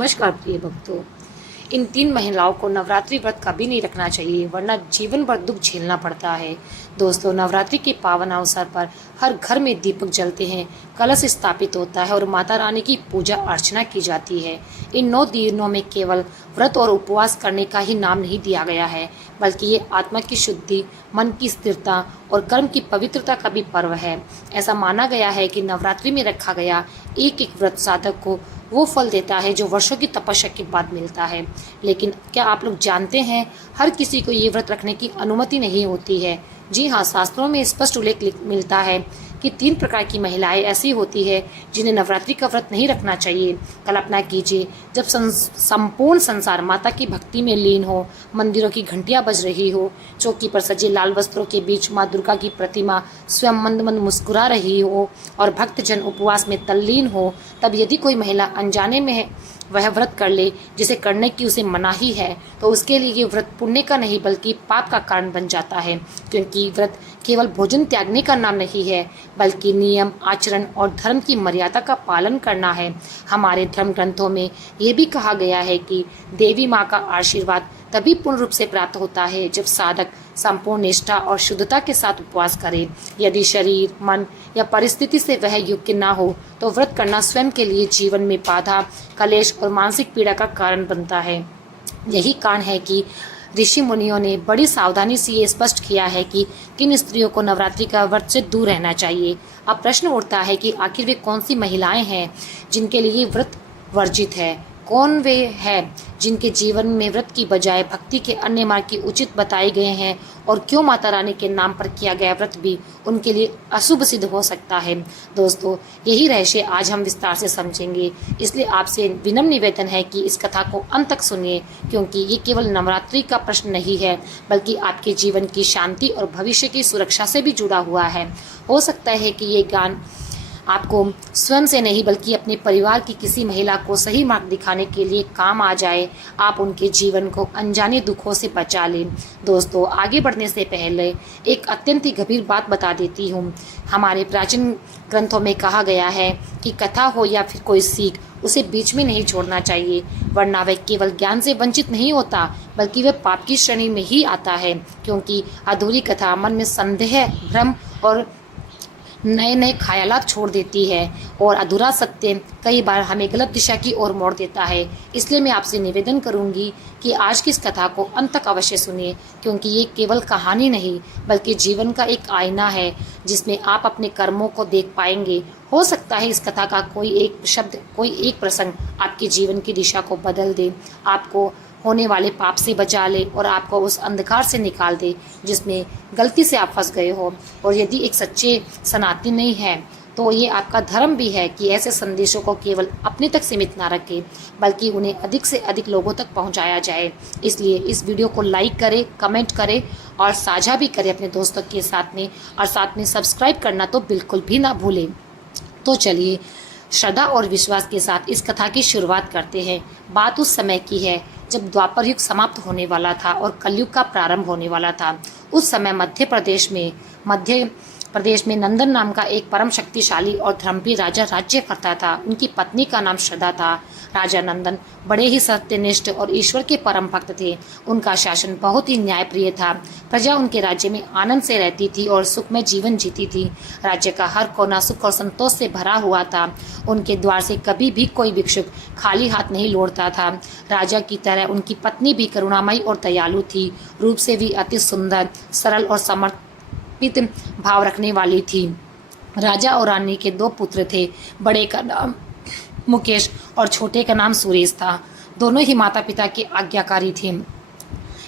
नमस्कार प्रिय भक्तों। इन 3 महिलाओं को नवरात्रि व्रत कभी नहीं रखना चाहिए, वरना जीवन भर दुख झेलना पड़ता है। दोस्तों, नवरात्रि के पावन अवसर पर हर घर में दीपक जलते हैं, कलश स्थापित होता है और माता रानी की पूजा अर्चना की जाती है। इन 9 दिनों में केवल व्रत और उपवास करने का ही नाम नहीं दिया गया है, बल्कि ये आत्मा की शुद्धि, मन की स्थिरता और कर्म की पवित्रता का भी पर्व है। ऐसा माना गया है कि नवरात्रि में रखा गया एक एक व्रत साधक को वो फल देता है जो वर्षों की तपस्या के बाद मिलता है। लेकिन क्या आप लोग जानते हैं, हर किसी को ये व्रत रखने की अनुमति नहीं होती है। जी हाँ, शास्त्रों में स्पष्ट उल्लेख मिलता है कि 3 प्रकार की महिलाएं ऐसी होती है जिन्हें नवरात्रि का व्रत नहीं रखना चाहिए। कल्पना कीजिए, जब संपूर्ण संसार माता की भक्ति में लीन हो, मंदिरों की घंटियां बज रही हो, चौकी पर सजे लाल वस्त्रों के बीच माँ दुर्गा की प्रतिमा स्वयं मंद मंद मुस्कुरा रही हो और भक्तजन उपवास में तल्लीन हो, तब यदि कोई महिला अनजाने में वह व्रत कर ले जिसे करने की उसे मनाही है, तो उसके लिए ये व्रत पुण्य का नहीं बल्कि पाप का कारण बन जाता है। क्योंकि व्रत केवल भोजन त्यागने का नाम नहीं है, बल्कि नियम, आचरण और धर्म की मर्यादा का पालन करना है। हमारे धर्म ग्रंथों में ये भी कहा गया है कि देवी माँ का आशीर्वाद तभी पूर्ण रूप से प्राप्त होता है जब साधक संपूर्ण निष्ठा और शुद्धता के साथ उपवास करे। यदि शरीर, मन या परिस्थिति से वह योग्य ना हो, तो व्रत करना स्वयं के लिए जीवन में बाधा, कलेश और मानसिक पीड़ा का कारण बनता है। यही कारण है कि ऋषि मुनियों ने बड़ी सावधानी से ये स्पष्ट किया है कि किन स्त्रियों को नवरात्रि का व्रत से दूर रहना चाहिए। अब प्रश्न उठता है कि आखिर वे कौन सी महिलाएं हैं जिनके लिए व्रत वर्जित है। कौन वे हैं जिनके जीवन में व्रत की बजाय भक्ति के अन्य मार्ग की उचित बताए गए हैं, और क्यों माता रानी के नाम पर किया गया व्रत भी उनके लिए अशुभ सिद्ध हो सकता है। दोस्तों, यही रहस्य आज हम विस्तार से समझेंगे, इसलिए आपसे विनम्र निवेदन है कि इस कथा को अंत तक सुनिए, क्योंकि ये केवल नवरात्रि का प्रश्न नहीं है, बल्कि आपके जीवन की शांति और भविष्य की सुरक्षा से भी जुड़ा हुआ है। हो सकता है कि ये ज्ञान आपको स्वयं से नहीं बल्कि अपने परिवार की किसी महिला को सही मार्ग दिखाने के लिए काम आ जाए। आप उनके जीवन को अनजाने दुखों से बचा लें। दोस्तों, आगे बढ़ने से पहले एक अत्यंत ही गंभीर बात बता देती हूँ। हमारे प्राचीन ग्रंथों में कहा गया है कि कथा हो या फिर कोई सीख, उसे बीच में नहीं छोड़ना चाहिए, वरना वह केवल ज्ञान से वंचित नहीं होता, बल्कि वह पाप की श्रेणी में ही आता है। क्योंकि अधूरी कथा मन में संदेह, भ्रम और नए नए ख्यालात छोड़ देती है, और अधूरा सत्य कई बार हमें गलत दिशा की ओर मोड़ देता है। इसलिए मैं आपसे निवेदन करूंगी कि आज की इस कथा को अंत तक अवश्य सुनिए, क्योंकि ये केवल कहानी नहीं बल्कि जीवन का एक आईना है जिसमें आप अपने कर्मों को देख पाएंगे। हो सकता है इस कथा का कोई एक शब्द, कोई एक प्रसंग आपके जीवन की दिशा को बदल दे, आपको होने वाले पाप से बचा ले और आपको उस अंधकार से निकाल दे जिसमें गलती से आप फंस गए हो। और यदि एक सच्चे सनातनी नहीं है, तो ये आपका धर्म भी है कि ऐसे संदेशों को केवल अपने तक सीमित ना रखें, बल्कि उन्हें अधिक से अधिक लोगों तक पहुंचाया जाए। इसलिए इस वीडियो को लाइक करें, कमेंट करें और साझा भी करें अपने दोस्तों के साथ में, और साथ में सब्सक्राइब करना तो बिल्कुल भी ना भूलें। तो चलिए श्रद्धा और विश्वास के साथ इस कथा की शुरुआत करते हैं। बात उस समय की है जब द्वापर युग समाप्त होने वाला था और कलयुग का प्रारंभ होने वाला था। उस समय मध्य प्रदेश में नंदन नाम का एक परम शक्तिशाली और धर्मप्रिय राजा राज्य करता था। उनकी पत्नी का नाम श्रद्धा था। राजा नंदन बड़े ही सत्यनिष्ठ और ईश्वर के परम भक्त थे। उनका शासन बहुत ही न्यायप्रिय था। प्रजा उनके राज्य में आनंद से रहती थी और सुखमय जीवन जीती थी। राज्य का हर कोना सुख और संतोष से भरा हुआ था। उनके द्वार से कभी भी कोई भिक्षुक खाली हाथ नहीं लौटता था। राजा की तरह उनकी पत्नी भी करुणामयी और दयालु थी। रूप से भी अति सुंदर, सरल और समर्पित भाव रखने वाली थी। राजा और रानी के 2 पुत्र थे। बड़े का नाम मुकेश और छोटे का नाम सुरेश था। दोनों ही माता पिता के आज्ञाकारी थे।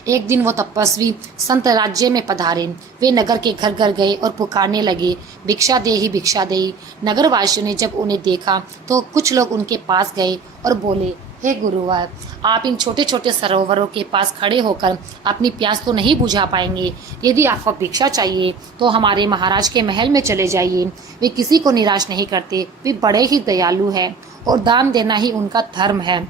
एक दिन वो तपस्वी संत राज्य में पधारे। वे नगर के घर घर गए और पुकारने लगे, भिक्षा दे ही भिक्षा दे। नगर वासियों ने जब उन्हें देखा तो कुछ लोग उनके पास गए और बोले, हे गुरुवर, आप इन छोटे छोटे सरोवरों के पास खड़े होकर अपनी प्यास तो नहीं बुझा पाएंगे। यदि आपको भिक्षा चाहिए तो हमारे महाराज के महल में चले जाइए। वे किसी को निराश नहीं करते, वे बड़े ही दयालु हैं और दान देना ही उनका धर्म है।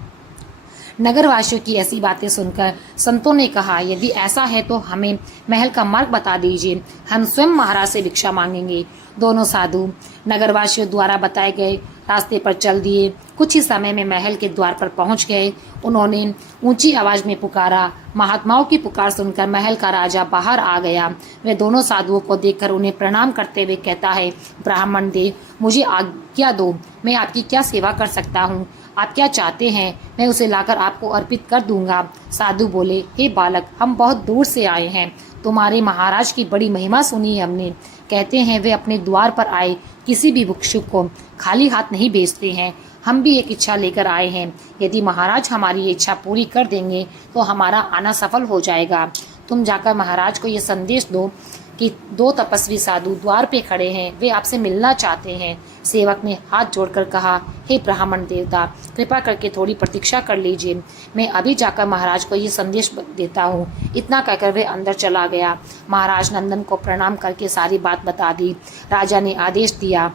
नगरवासियों की ऐसी बातें सुनकर संतों ने कहा, यदि ऐसा है तो हमें महल का मार्ग बता दीजिए, हम स्वयं महाराज से भिक्षा मांगेंगे। दोनों साधु नगरवासियों द्वारा बताए गए रास्ते पर चल दिए। कुछ ही समय में महल के द्वार पर पहुंच गए। उन्होंने ऊंची आवाज में पुकारा। महात्माओं की पुकार सुनकर महल का राजा बाहर आ गया। वे दोनों साधुओं को देखकर उन्हें प्रणाम करते हुए कहता है, ब्राह्मण देव, मुझे आज्ञा दो, मैं आपकी क्या सेवा कर सकता हूँ? आप क्या चाहते हैं, मैं उसे लाकर आपको अर्पित कर दूंगा। साधु बोले, हे बालक, हम बहुत दूर से आए हैं। तुम्हारे महाराज की बड़ी महिमा सुनी है हमने। कहते हैं वे अपने द्वार पर आए किसी भी भिक्षु को खाली हाथ नहीं भेजते हैं। हम भी एक इच्छा लेकर आए हैं। यदि महाराज हमारी ये इच्छा पूरी कर देंगे तो हमारा आना सफल हो जाएगा। तुम जाकर महाराज को ये संदेश दो कि दो तपस्वी साधु द्वार पे खड़े हैं, वे आपसे मिलना चाहते हैं। सेवक ने हाथ जोड़कर कहा, हे ब्राह्मण देवता, कृपा करके थोड़ी प्रतीक्षा कर लीजिए, मैं अभी जाकर महाराज को ये संदेश देता हूँ। इतना कहकर वे अंदर चला गया। महाराज नंदन को प्रणाम करके सारी बात बता दी। राजा ने आदेश दिया,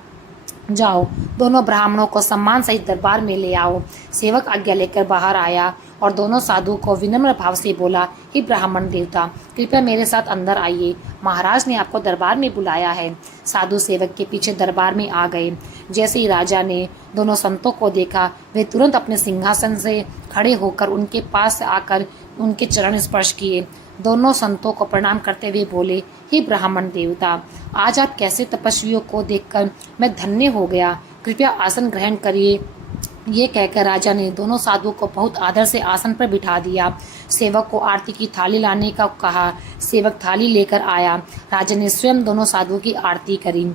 जाओ, दोनों ब्राह्मणों को सम्मान सहित दरबार में ले आओ। सेवक आज्ञा लेकर बाहर आया और दोनों साधुओं को विनम्र भाव से बोला, हे ब्राह्मण देवता, कृपया मेरे साथ अंदर आइए, महाराज ने आपको दरबार में बुलाया है। साधु सेवक के पीछे दरबार में आ गए। जैसे ही राजा ने दोनों संतों को देखा, वे तुरंत अपने सिंहासन से खड़े होकर उनके पास आकर उनके चरण स्पर्श किए। दोनों संतों को प्रणाम करते हुए बोले, हे ब्राह्मण देवता, आज आप कैसे तपस्वियों को देखकर मैं धन्य हो गया, कृपया आसन ग्रहण करिए। ये कहकर राजा ने दोनों साधुओं को बहुत आदर से आसन पर बिठा दिया। सेवक को आरती की थाली लाने का कहा। सेवक थाली लेकर आया। राजा ने स्वयं दोनों साधुओं की आरती करी,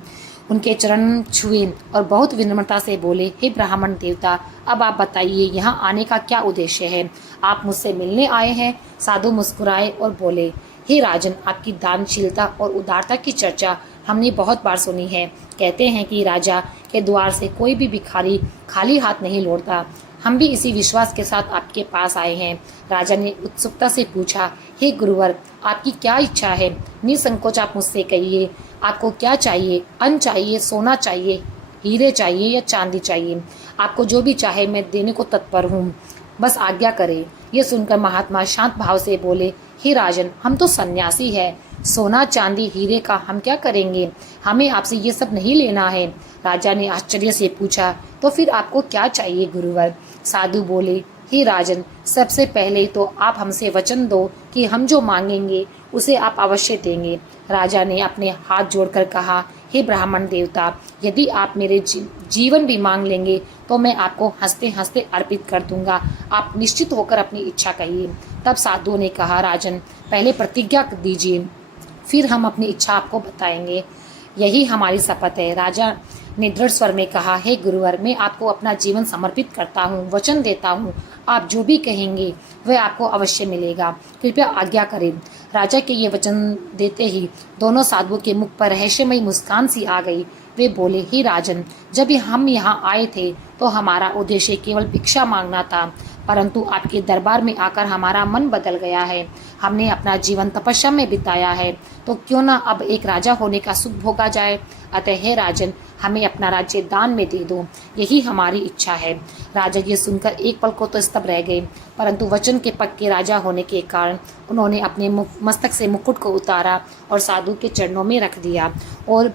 उनके चरण छुए और बहुत विनम्रता से बोले, हे ब्राह्मण देवता, अब आप बताइए यहाँ आने का क्या उद्देश्य है? आप मुझसे मिलने आए हैं? साधु मुस्कुराए और बोले, हे राजन, आपकी दानशीलता और उदारता की चर्चा हमने बहुत बार सुनी है। कहते हैं कि राजा के द्वार से कोई भी भिखारी खाली हाथ नहीं लौटता। हम भी इसी विश्वास के साथ आपके पास आए हैं। राजा ने उत्सुकता से पूछा, हे गुरुवर, आपकी क्या इच्छा है? निसंकोच आप मुझसे कहिए, आपको क्या चाहिए? अन्न चाहिए, सोना चाहिए, हीरे चाहिए या चांदी चाहिए? आपको जो भी चाहे मैं देने को तत्पर हूँ, बस आज्ञा करें। ये सुनकर महात्मा शांत भाव से बोले, हे राजन, हम तो सन्यासी हैं, सोना चांदी हीरे का हम क्या करेंगे? हमें आपसे ये सब नहीं लेना है। राजा ने आश्चर्य से पूछा, तो फिर आपको क्या चाहिए गुरुवर? साधु बोले, हे राजन, सबसे पहले तो आप हमसे वचन दो कि हम जो मांगेंगे उसे आप अवश्य देंगे। राजा ने अपने हाथ जोड़कर कहा, हे ब्राह्मण देवता, यदि आप मेरे जीवन भी मांग लेंगे तो मैं आपको हंसते हंसते अर्पित कर दूंगा। आप निश्चित होकर अपनी इच्छा कहिए। तब साधुओं ने कहा, राजन, पहले प्रतिज्ञा दीजिए, फिर हम अपनी इच्छा आपको बताएंगे। यही हमारी शपथ है। राजा ने दृढ़ स्वर में कहा, हे गुरुवर, मैं आपको अपना जीवन समर्पित करता हूँ, वचन देता हूँ, आप जो भी कहेंगे वह आपको अवश्य मिलेगा, कृपया आज्ञा करें। राजा के ये वचन देते ही दोनों साधुओं के मुख पर रहस्यमयी मुस्कान सी आ गई। वे बोले, हे राजन, जब हम यहाँ आए थे तो हमारा उद्देश्य केवल भिक्षा मांगना था, परंतु आपके दरबार में आकर हमारा मन बदल गया है। हमने अपना जीवन तपस्या में बिताया है, तो क्यों ना अब एक राजा होने का सुख भोगा जाए। अतः हे राजन, हमें अपना राज्य दान में दे दो, यही हमारी इच्छा है। राजा ये सुनकर एक पल को तो स्तब्ध रह गए, परंतु वचन के पक्के राजा होने के कारण उन्होंने अपने मस्तक से मुकुट को उतारा और साधु के चरणों में रख दिया और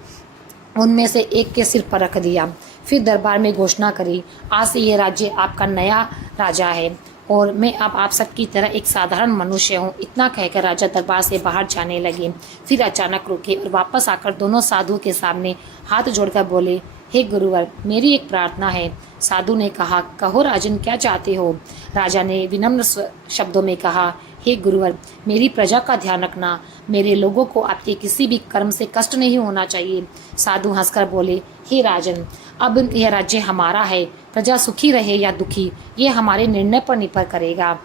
उनमें से एक के सिर पर रख दिया। फिर दरबार में घोषणा करी, आज से ये राज्य आपका नया राजा है और मैं अब आप सबकी तरह एक साधारण मनुष्य हूँ। इतना कहकर राजा दरबार से बाहर जाने लगे। फिर अचानक रुके और वापस आकर दोनों साधुओं के सामने हाथ जोड़कर बोले, हे गुरुवर, मेरी एक प्रार्थना है। साधु ने कहा, कहो राजन, क्या चाहते हो? राजा ने विनम्र शब्दों में कहा, हे गुरुवर, मेरी प्रजा का ध्यान रखना, मेरे लोगों को आपके किसी भी कर्म से कष्ट नहीं होना चाहिए। साधु हंसकर बोले, हे राजन, अब यह राज्य हमारा है, प्रजा सुखी रहे या दुखी ये हमारे निर्णय पर निर्भर करेगा।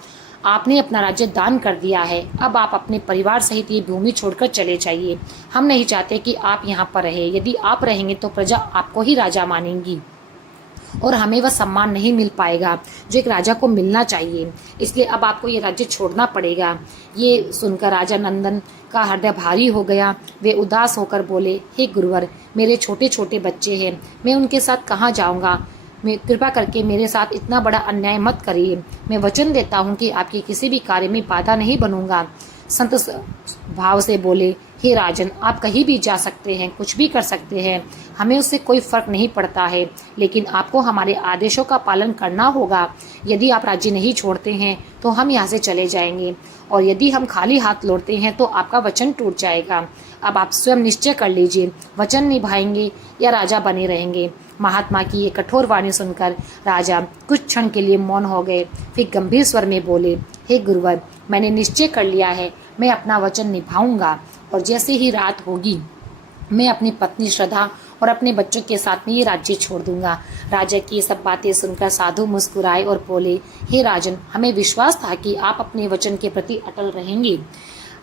आपने अपना राज्य दान कर दिया है, अब आप अपने परिवार सहित ये भूमि छोड़कर चले जाइए। हम नहीं चाहते कि आप यहाँ पर रहे। यदि आप रहेंगे तो प्रजा आपको ही राजा मानेंगी और हमें वह सम्मान नहीं मिल पाएगा जो एक राजा को मिलना चाहिए। इसलिए अब आपको ये राज्य छोड़ना पड़ेगा। ये सुनकर राजा नंदन का हृदय भारी हो गया। वे उदास होकर बोले, हे गुरुवर, मेरे छोटे छोटे बच्चे हैं, मैं उनके साथ कहाँ जाऊँगा? मैं कृपा करके मेरे साथ इतना बड़ा अन्याय मत करिए। मैं वचन देता हूँ कि आपके किसी भी कार्य में बाधा नहीं बनूंगा। संत भाव से बोले, हे राजन, आप कहीं भी जा सकते हैं, कुछ भी कर सकते हैं, हमें उससे कोई फर्क नहीं पड़ता है, लेकिन आपको हमारे आदेशों का पालन करना होगा। यदि आप राज्य नहीं छोड़ते हैं तो हम यहाँ से चले जाएंगे, और यदि हम खाली हाथ लौटते हैं तो आपका वचन टूट जाएगा। अब आप स्वयं निश्चय कर लीजिए, वचन निभाएंगे या राजा बने रहेंगे। महात्मा की ये कठोर वाणी सुनकर राजा कुछ क्षण के लिए मौन हो गए, फिर गंभीर स्वर में बोले, हे गुरुवर, मैंने निश्चय कर लिया है, मैं अपना वचन निभाऊंगा, और जैसे ही रात होगी मैं अपनी पत्नी श्रद्धा और अपने बच्चों के साथ में ये राज्य छोड़ दूंगा। राजा की ये सब बातें सुनकर साधु मुस्कुराए और बोले, हे राजन, हमें विश्वास था कि आप अपने वचन के प्रति अटल रहेंगे।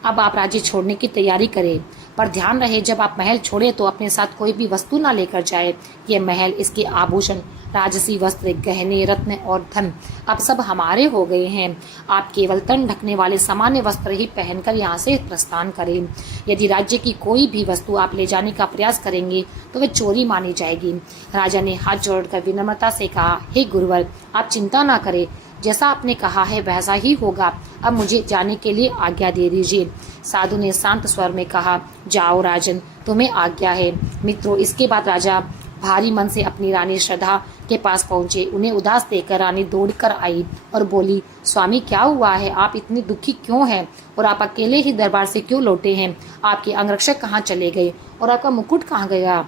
अब आप राज्य छोड़ने की तैयारी करें, पर ध्यान रहे जब आप महल छोड़े तो अपने साथ कोई भी वस्तु ना लेकर जाए। ये महल, इसके आभूषण, राजसी वस्त्र, गहने, रत्न और धन अब सब हमारे हो गए हैं। आप केवल तन ढकने वाले सामान्य वस्त्र ही पहनकर यहाँ से प्रस्थान करें। यदि राज्य की कोई भी वस्तु आप ले जाने का प्रयास करेंगे तो वह चोरी मानी जाएगी। राजा ने हाथ जोड़कर विनम्रता से कहा, हे गुरुवर, आप चिंता ना करें, जैसा आपने कहा है वैसा ही होगा। अब मुझे जाने के लिए आज्ञा दे दीजिए। साधु ने शांत स्वर में कहा, जाओ राजन, तुम्हें आज्ञा है। मित्रों, इसके बाद राजा भारी मन से अपनी रानी श्रद्धा के पास पहुंचे। उन्हें उदास देखकर रानी दौड़कर आई और बोली, स्वामी, क्या हुआ है? आप इतनी दुखी क्यों हैं? और आप अकेले ही दरबार से क्यों लौटे हैं? आपके अंगरक्षक कहाँ चले गए और आपका मुकुट कहाँ गया?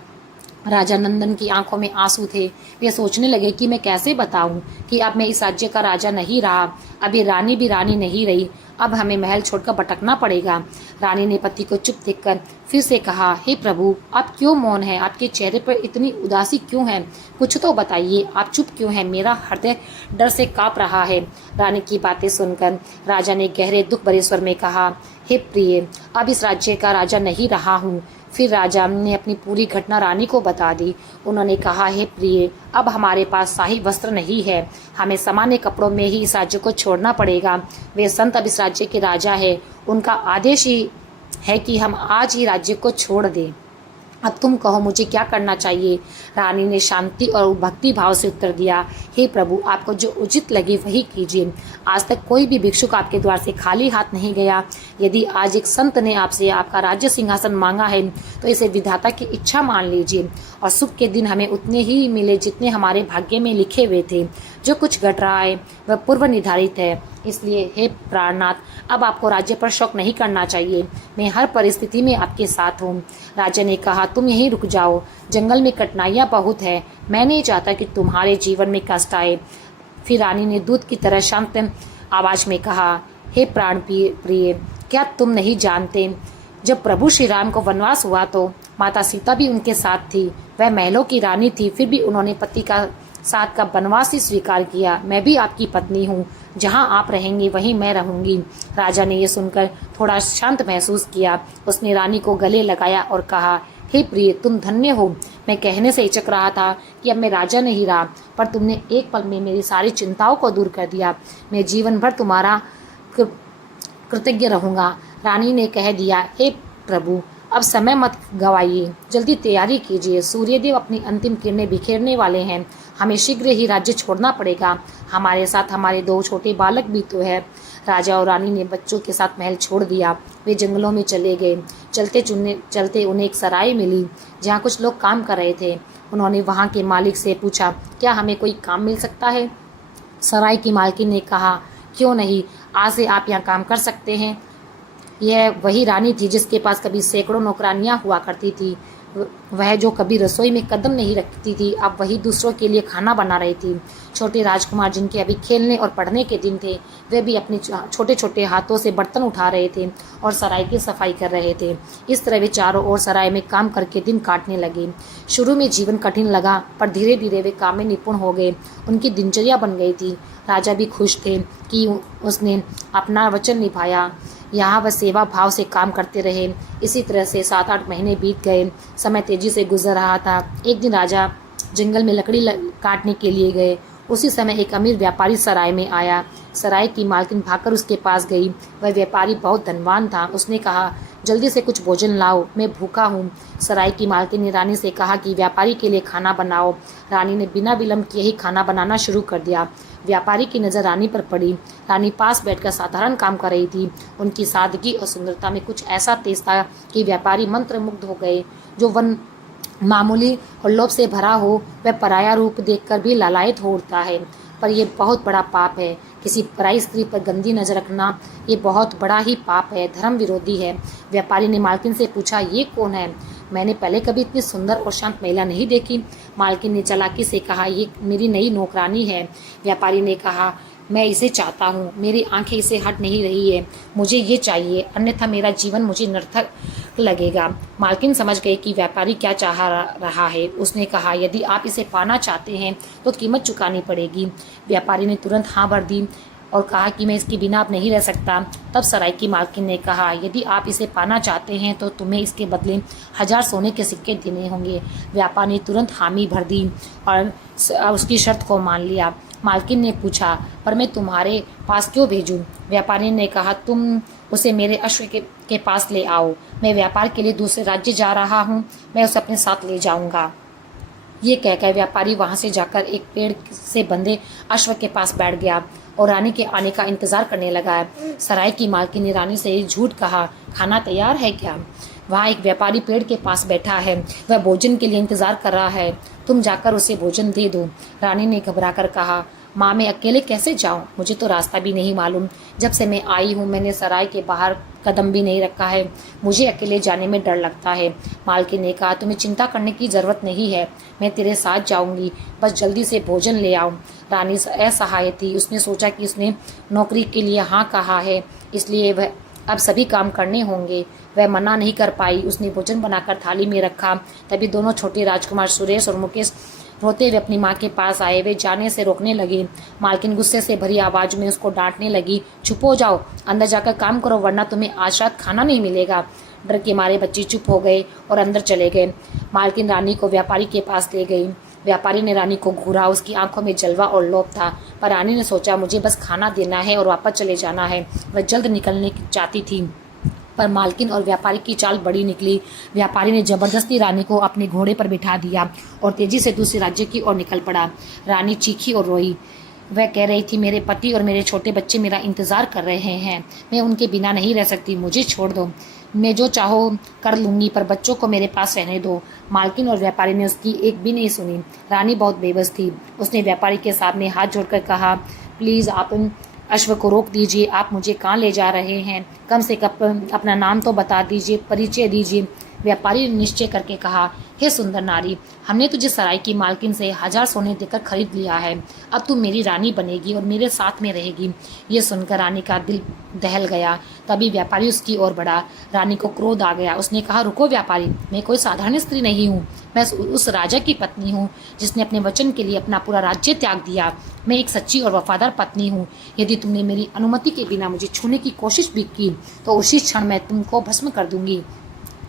राजा नंदन की आंखों में आंसू थे। वे सोचने लगे कि मैं कैसे बताऊं कि अब मैं इस राज्य का राजा नहीं रहा, अब ये रानी भी रानी नहीं रही, अब हमें महल छोड़कर भटकना पड़ेगा। रानी ने पति को चुप देखकर फिर से कहा, हे प्रभु, आप क्यों मौन हैं? आपके चेहरे पर इतनी उदासी क्यों है? कुछ तो बताइए, आप चुप क्यों हैं? मेरा हृदय डर से कांप रहा है। रानी की बातें सुनकर राजा ने गहरे दुख भरे स्वर में कहा, हे प्रिय, अब इस राज्य का राजा नहीं रहा हूँ। फिर राजा ने अपनी पूरी घटना रानी को बता दी। उन्होंने कहा, हे प्रिय, अब हमारे पास शाही वस्त्र नहीं है, हमें सामान्य कपड़ों में ही इस राज्य को छोड़ना पड़ेगा। वे संत अब इस राज्य के राजा है, उनका आदेश ही है कि हम आज ही राज्य को छोड़ दें। अब तुम कहो, मुझे क्या करना चाहिए? रानी ने शांति और भक्ति भाव से उत्तर दिया, हे प्रभु, आपको जो उचित लगे वही कीजिए। आज तक कोई भी भिक्षुक आपके द्वार से खाली हाथ नहीं गया। यदि आज एक संत ने आपसे आपका राज्य सिंहासन मांगा है तो इसे विधाता की इच्छा मान लीजिए, और सुख के दिन हमें उतने ही मिले जितने हमारे भाग्य में लिखे हुए थे। जो कुछ घट रहा है वह पूर्व निर्धारित है, इसलिए हे प्राणनाथ, अब आपको राज्य पर शौक नहीं करना चाहिए। मैं हर परिस्थिति में आपके साथ हूँ। राजा ने कहा, तुम यहीं रुक जाओ, जंगल में कठिनाइयाँ बहुत है, मैं नहीं चाहता कि तुम्हारे जीवन में कष्ट आए। फिर रानी ने दूध की तरह शांत आवाज में कहा, हे प्राण प्रिय, क्या तुम नहीं जानते, जब प्रभु श्री राम को वनवास हुआ तो माता सीता भी उनके साथ थी। वह महलों की रानी थी, फिर भी उन्होंने पति का साथ का वनवास ही स्वीकार किया। मैं भी आपकी पत्नी हूँ, जहाँ आप रहेंगे वहीं मैं रहूंगी। राजा ने यह सुनकर थोड़ा शांत महसूस किया। उसने रानी को गले लगाया और कहा, हे प्रिय, तुम धन्य हो। मैं कहने से हिचक रहा था कि अब मैं राजा नहीं रहा, पर तुमने एक पल में मेरी सारी चिंताओं को दूर कर दिया। मैं जीवन भर तुम्हारा कृतज्ञ रहूंगा। रानी ने कह दिया, हे प्रभु, अब समय मत गवाइए, जल्दी तैयारी कीजिए, सूर्यदेव अपनी अंतिम किरणें बिखेरने वाले हैं, हमें शीघ्र ही राज्य छोड़ना पड़ेगा। हमारे साथ हमारे 2 छोटे बालक भी तो है। राजा और रानी ने बच्चों के साथ महल छोड़ दिया। वे जंगलों में चले गए। चलते उन्हें एक सराय मिली जहाँ कुछ लोग काम कर रहे थे। उन्होंने वहाँ के मालिक से पूछा, क्या हमें कोई काम मिल सकता है? सराय की मालकिन ने कहा, क्यों नहीं, आज से आप यहाँ काम कर सकते हैं। यह वही रानी थी जिसके पास कभी सैकड़ों नौकरानियाँ हुआ करती थी। वह जो कभी रसोई में कदम नहीं रखती थी, अब वही दूसरों के लिए खाना बना रही थी। छोटे राजकुमार जिनके अभी खेलने और पढ़ने के दिन थे, वे भी अपने छोटे छोटे हाथों से बर्तन उठा रहे थे और सराय की सफाई कर रहे थे। इस तरह वे चारों ओर सराय में काम करके दिन काटने लगे। शुरू में जीवन कठिन लगा, पर धीरे धीरे वे काम में निपुण हो गए। उनकी दिनचर्या बन गई थी। राजा भी खुश थे कि उसने अपना वचन निभाया। यहाँ वह सेवा भाव से काम करते रहे। इसी तरह से 7-8 महीने बीत गए। समय तेजी से गुजर रहा था। एक दिन राजा जंगल में लकड़ी काटने के लिए गए। उसी समय एक अमीर व्यापारी सराय में आया। सराय की मालकिन भागकर उसके पास गई। वह व्यापारी बहुत धनवान था। उसने कहा, जल्दी से कुछ भोजन लाओ, मैं भूखा हूँ। सराय की मालकिन ने रानी से कहा कि व्यापारी के लिए खाना बनाओ। रानी ने बिना विलम्ब किए ही खाना बनाना शुरू कर दिया। व्यापारी की नज़र रानी पर पड़ी। रानी पास बैठकर साधारण काम कर रही थी। उनकी सादगी और सुंदरता में कुछ ऐसा तेज था कि व्यापारी मंत्रमुग्ध हो गए। जो वन मामूली और लोभ से भरा हो, वह पराया रूप देखकर भी लालायित हो उठता है। पर यह बहुत बड़ा पाप है। किसी पराई स्त्री पर गंदी नजर रखना ये बहुत बड़ा ही पाप है, धर्म विरोधी है। व्यापारी ने मालकिन से पूछा, ये कौन है? मैंने पहले कभी इतनी सुंदर और शांत महिला नहीं देखी। मालकिन ने चालाकी से कहा, ये मेरी नई नौकरानी है। व्यापारी ने कहा, मैं इसे चाहता हूँ, मेरी आंखें इसे हट नहीं रही है, मुझे ये चाहिए, अन्यथा मेरा जीवन मुझे निरर्थक लगेगा। मालकिन समझ गए कि व्यापारी क्या चाह रहा है। उसने कहा, यदि आप इसे पाना चाहते हैं तो कीमत चुकानी पड़ेगी। व्यापारी ने तुरंत हाँ भर दी और कहा कि मैं इसके बिना अब नहीं रह सकता। तब सराय की मालकिन ने कहा, यदि आप इसे पाना चाहते हैं तो तुम्हें इसके बदले 1000 सोने के सिक्के देने होंगे। व्यापारी ने तुरंत हामी भर दी और उसकी शर्त को मान लिया। मालकिन ने पूछा, पर मैं तुम्हारे पास क्यों भेजूं? व्यापारी ने कहा, तुम उसे मेरे अश्व के पास ले आओ। मैं व्यापार के लिए दूसरे राज्य जा रहा हूँ, मैं उसे अपने साथ ले जाऊँगा। ये कहकर व्यापारी वहां से जाकर एक पेड़ से बंधे अश्व के पास बैठ गया और रानी के आने का इंतजार करने लगा। सराय की मालकिन ने रानी से झूठ कहा, खाना तैयार है क्या? वहाँ एक व्यापारी पेड़ के पास बैठा है, वह भोजन के लिए इंतजार कर रहा है, तुम जाकर उसे भोजन दे दो। रानी ने घबराकर कहा, माँ मैं अकेले कैसे जाऊँ? मुझे तो रास्ता भी नहीं मालूम। जब से मैं आई हूँ मैंने सराय के बाहर कदम भी नहीं रखा है, मुझे अकेले जाने में डर लगता है। मालकिन ने कहा, तुम्हें चिंता करने की ज़रूरत नहीं है, मैं तेरे साथ जाऊंगी, बस जल्दी से भोजन ले आओ। रानी असहाय थी। उसने सोचा कि उसने नौकरी के लिए हाँ कहा है, इसलिए वह अब सभी काम करने होंगे। वह मना नहीं कर पाई। उसने भोजन बनाकर थाली में रखा। तभी दोनों छोटे राजकुमार सुरेश और मुकेश रोते हुए अपनी माँ के पास आए। वे जाने से रोकने लगे। मालकिन गुस्से से भरी आवाज़ में उसको डांटने लगी, चुप हो जाओ, अंदर जाकर काम करो वरना तुम्हें आज रात खाना नहीं मिलेगा। डर के मारे बच्चे चुप हो गए और अंदर चले गए। मालकिन रानी को व्यापारी के पास ले गई। व्यापारी ने रानी को घूरा। उसकी आंखों में जलवा और लोभ था, पर रानी ने सोचा मुझे बस खाना देना है और वापस चले जाना है। वह जल्द निकलने चाहती थी, पर मालकिन और व्यापारी की चाल बड़ी निकली। व्यापारी ने जबरदस्ती रानी को अपने घोड़े पर बिठा दिया और तेजी से दूसरे राज्य की ओर निकल पड़ा। रानी चीखी और रोई। वह कह रही थी, मेरे पति और मेरे छोटे बच्चे मेरा इंतजार कर रहे हैं, मैं उनके बिना नहीं रह सकती, मुझे छोड़ दो, मैं जो चाहो कर लूँगी, पर बच्चों को मेरे पास रहने दो। मालकिन और व्यापारी ने उसकी एक भी नहीं सुनी। रानी बहुत बेबस थी। उसने व्यापारी के सामने हाथ जोड़कर कहा, प्लीज़ आप अश्व को रोक दीजिए, आप मुझे कहाँ ले जा रहे हैं? कम से कम अपना नाम तो बता दीजिए, परिचय दीजिए। व्यापारी ने निश्चय करके कहा, हे सुंदर नारी, हमने तुझे सराय की मालकिन से 1000 सोने देकर खरीद लिया है। अब तू मेरी रानी बनेगी और मेरे साथ में रहेगी। ये सुनकर रानी का दिल दहल गया। तभी व्यापारी उसकी ओर बढ़ा। रानी को क्रोध आ गया। उसने कहा, रुको व्यापारी, मैं कोई साधारण स्त्री नहीं हूँ, मैं उस राजा की पत्नी हूँ जिसने अपने वचन के लिए अपना पूरा राज्य त्याग दिया। मैं एक सच्ची और वफादार पत्नी हूँ। यदि तुमने मेरी अनुमति के बिना मुझे छूने की कोशिश भी की तो उसी क्षण मैं तुमको भस्म कर दूंगी।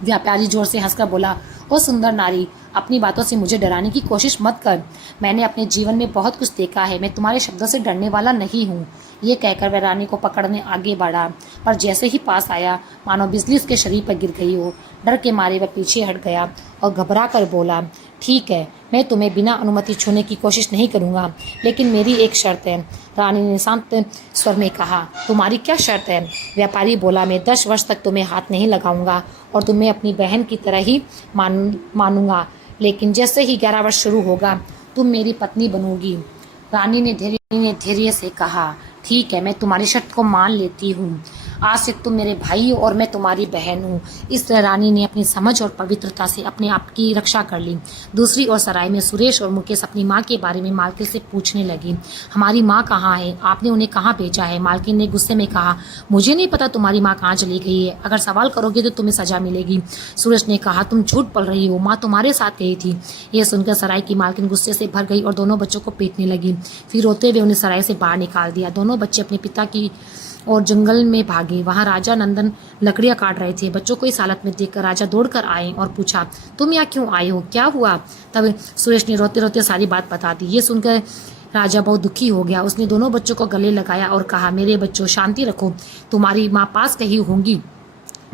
व्यापारी जोर से हंसकर बोला, ओ सुंदर नारी, अपनी बातों से मुझे डराने की कोशिश मत कर। मैंने अपने जीवन में बहुत कुछ देखा है, मैं तुम्हारे शब्दों से डरने वाला नहीं हूँ। ये कहकर वह रानी को पकड़ने आगे बढ़ा, पर जैसे ही पास आया मानो बिजली उसके शरीर पर गिर गई हो। डर के मारे वह पीछे हट गया और घबरा कर बोला, ठीक है, मैं तुम्हें बिना अनुमति छूने की कोशिश नहीं करूँगा, लेकिन मेरी एक शर्त है। रानी ने शांत स्वर में कहा, तुम्हारी क्या शर्त है? व्यापारी बोला, मैं 10 वर्ष तक तुम्हें हाथ नहीं लगाऊंगा और तुम्हें अपनी बहन की तरह ही मानूंगा, लेकिन जैसे ही 11 वर्ष शुरू होगा तुम मेरी पत्नी बनोगी। रानी ने धैर्य से कहा, ठीक है, मैं तुम्हारी शर्त को मान लेती हूँ। आज से तुम मेरे भाई हो और मैं तुम्हारी बहन हूँ। इस तरह रानी ने अपनी समझ और पवित्रता से अपने आप की रक्षा कर ली। दूसरी ओर सराय में सुरेश और मुकेश अपनी माँ के बारे में मालकिन से पूछने लगे, हमारी माँ कहाँ है? आपने उन्हें कहाँ भेजा है? मालकिन ने गुस्से में कहा, मुझे नहीं पता तुम्हारी माँ कहाँ चली गई है, अगर सवाल करोगे तो तुम्हें सजा मिलेगी। सुरेश ने कहा, तुम झूठ बोल रही हो, माँ तुम्हारे साथ गई थी। यह सुनकर सराय की मालकिन गुस्से से भर गई और दोनों बच्चों को पीटने लगी। फिर रोते हुए उन्हें सराय से बाहर निकाल दिया। दोनों बच्चे अपने पिता की और जंगल में भागे। वहां राजा नंदन लकड़ियां काट रहे थे। बच्चों को इस हालत में देखकर राजा दौड़कर आए और पूछा, तुम यहाँ क्यों आए हो, क्या हुआ? तब सुरेश ने रोते रोते सारी बात बता दी। ये सुनकर राजा बहुत दुखी हो गया। उसने दोनों बच्चों को गले लगाया और कहा, मेरे बच्चों शांति रखो, तुम्हारी माँ पास कहीं होंगी,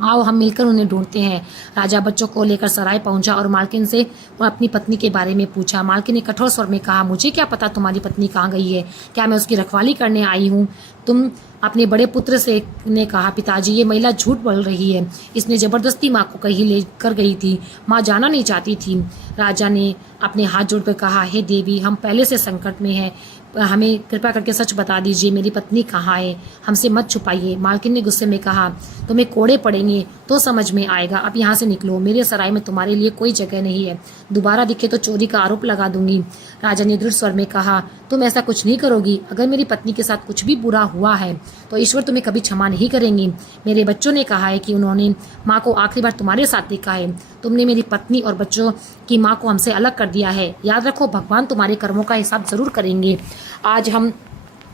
आओ हम मिलकर उन्हें ढूंढते हैं। राजा बच्चों को लेकर सराय पहुंचा और मालकिन से अपनी पत्नी के बारे में पूछा। मालकिन ने कठोर स्वर में कहा, मुझे क्या पता तुम्हारी पत्नी कहाँ गई है, क्या मैं उसकी रखवाली करने आई हूँ? तुम अपने बड़े पुत्र से ने कहा, पिताजी ये महिला झूठ बोल रही है, इसने जबरदस्ती माँ को कहीं लेकर गई थी, माँ जाना नहीं चाहती थी। राजा ने अपने हाथ जोड़कर कहा, हे देवी, हम पहले से संकट में हैं, हमें कृपा करके सच बता दीजिए, मेरी पत्नी कहाँ है, हमसे मत छुपाइए। मालकिन ने गुस्से में कहा, तुम्हें कोड़े पड़ेंगे तो समझ में आएगा, अब यहाँ से निकलो, मेरे सराय में तुम्हारे लिए कोई जगह नहीं है, दोबारा दिखे तो चोरी का आरोप लगा दूंगी। राजा ने दृढ़ स्वर में कहा, तुम ऐसा कुछ नहीं करोगी, अगर मेरी पत्नी के साथ कुछ भी बुरा हुआ है तो ईश्वर तुम्हें कभी क्षमा नहीं करेंगे। मेरे बच्चों ने कहा है कि उन्होंने माँ को आखिरी बार तुम्हारे साथ देखा है, तुमने मेरी पत्नी और बच्चों की माँ को हमसे अलग कर दिया है, याद रखो भगवान तुम्हारे कर्मों का हिसाब जरूर करेंगे। आज हम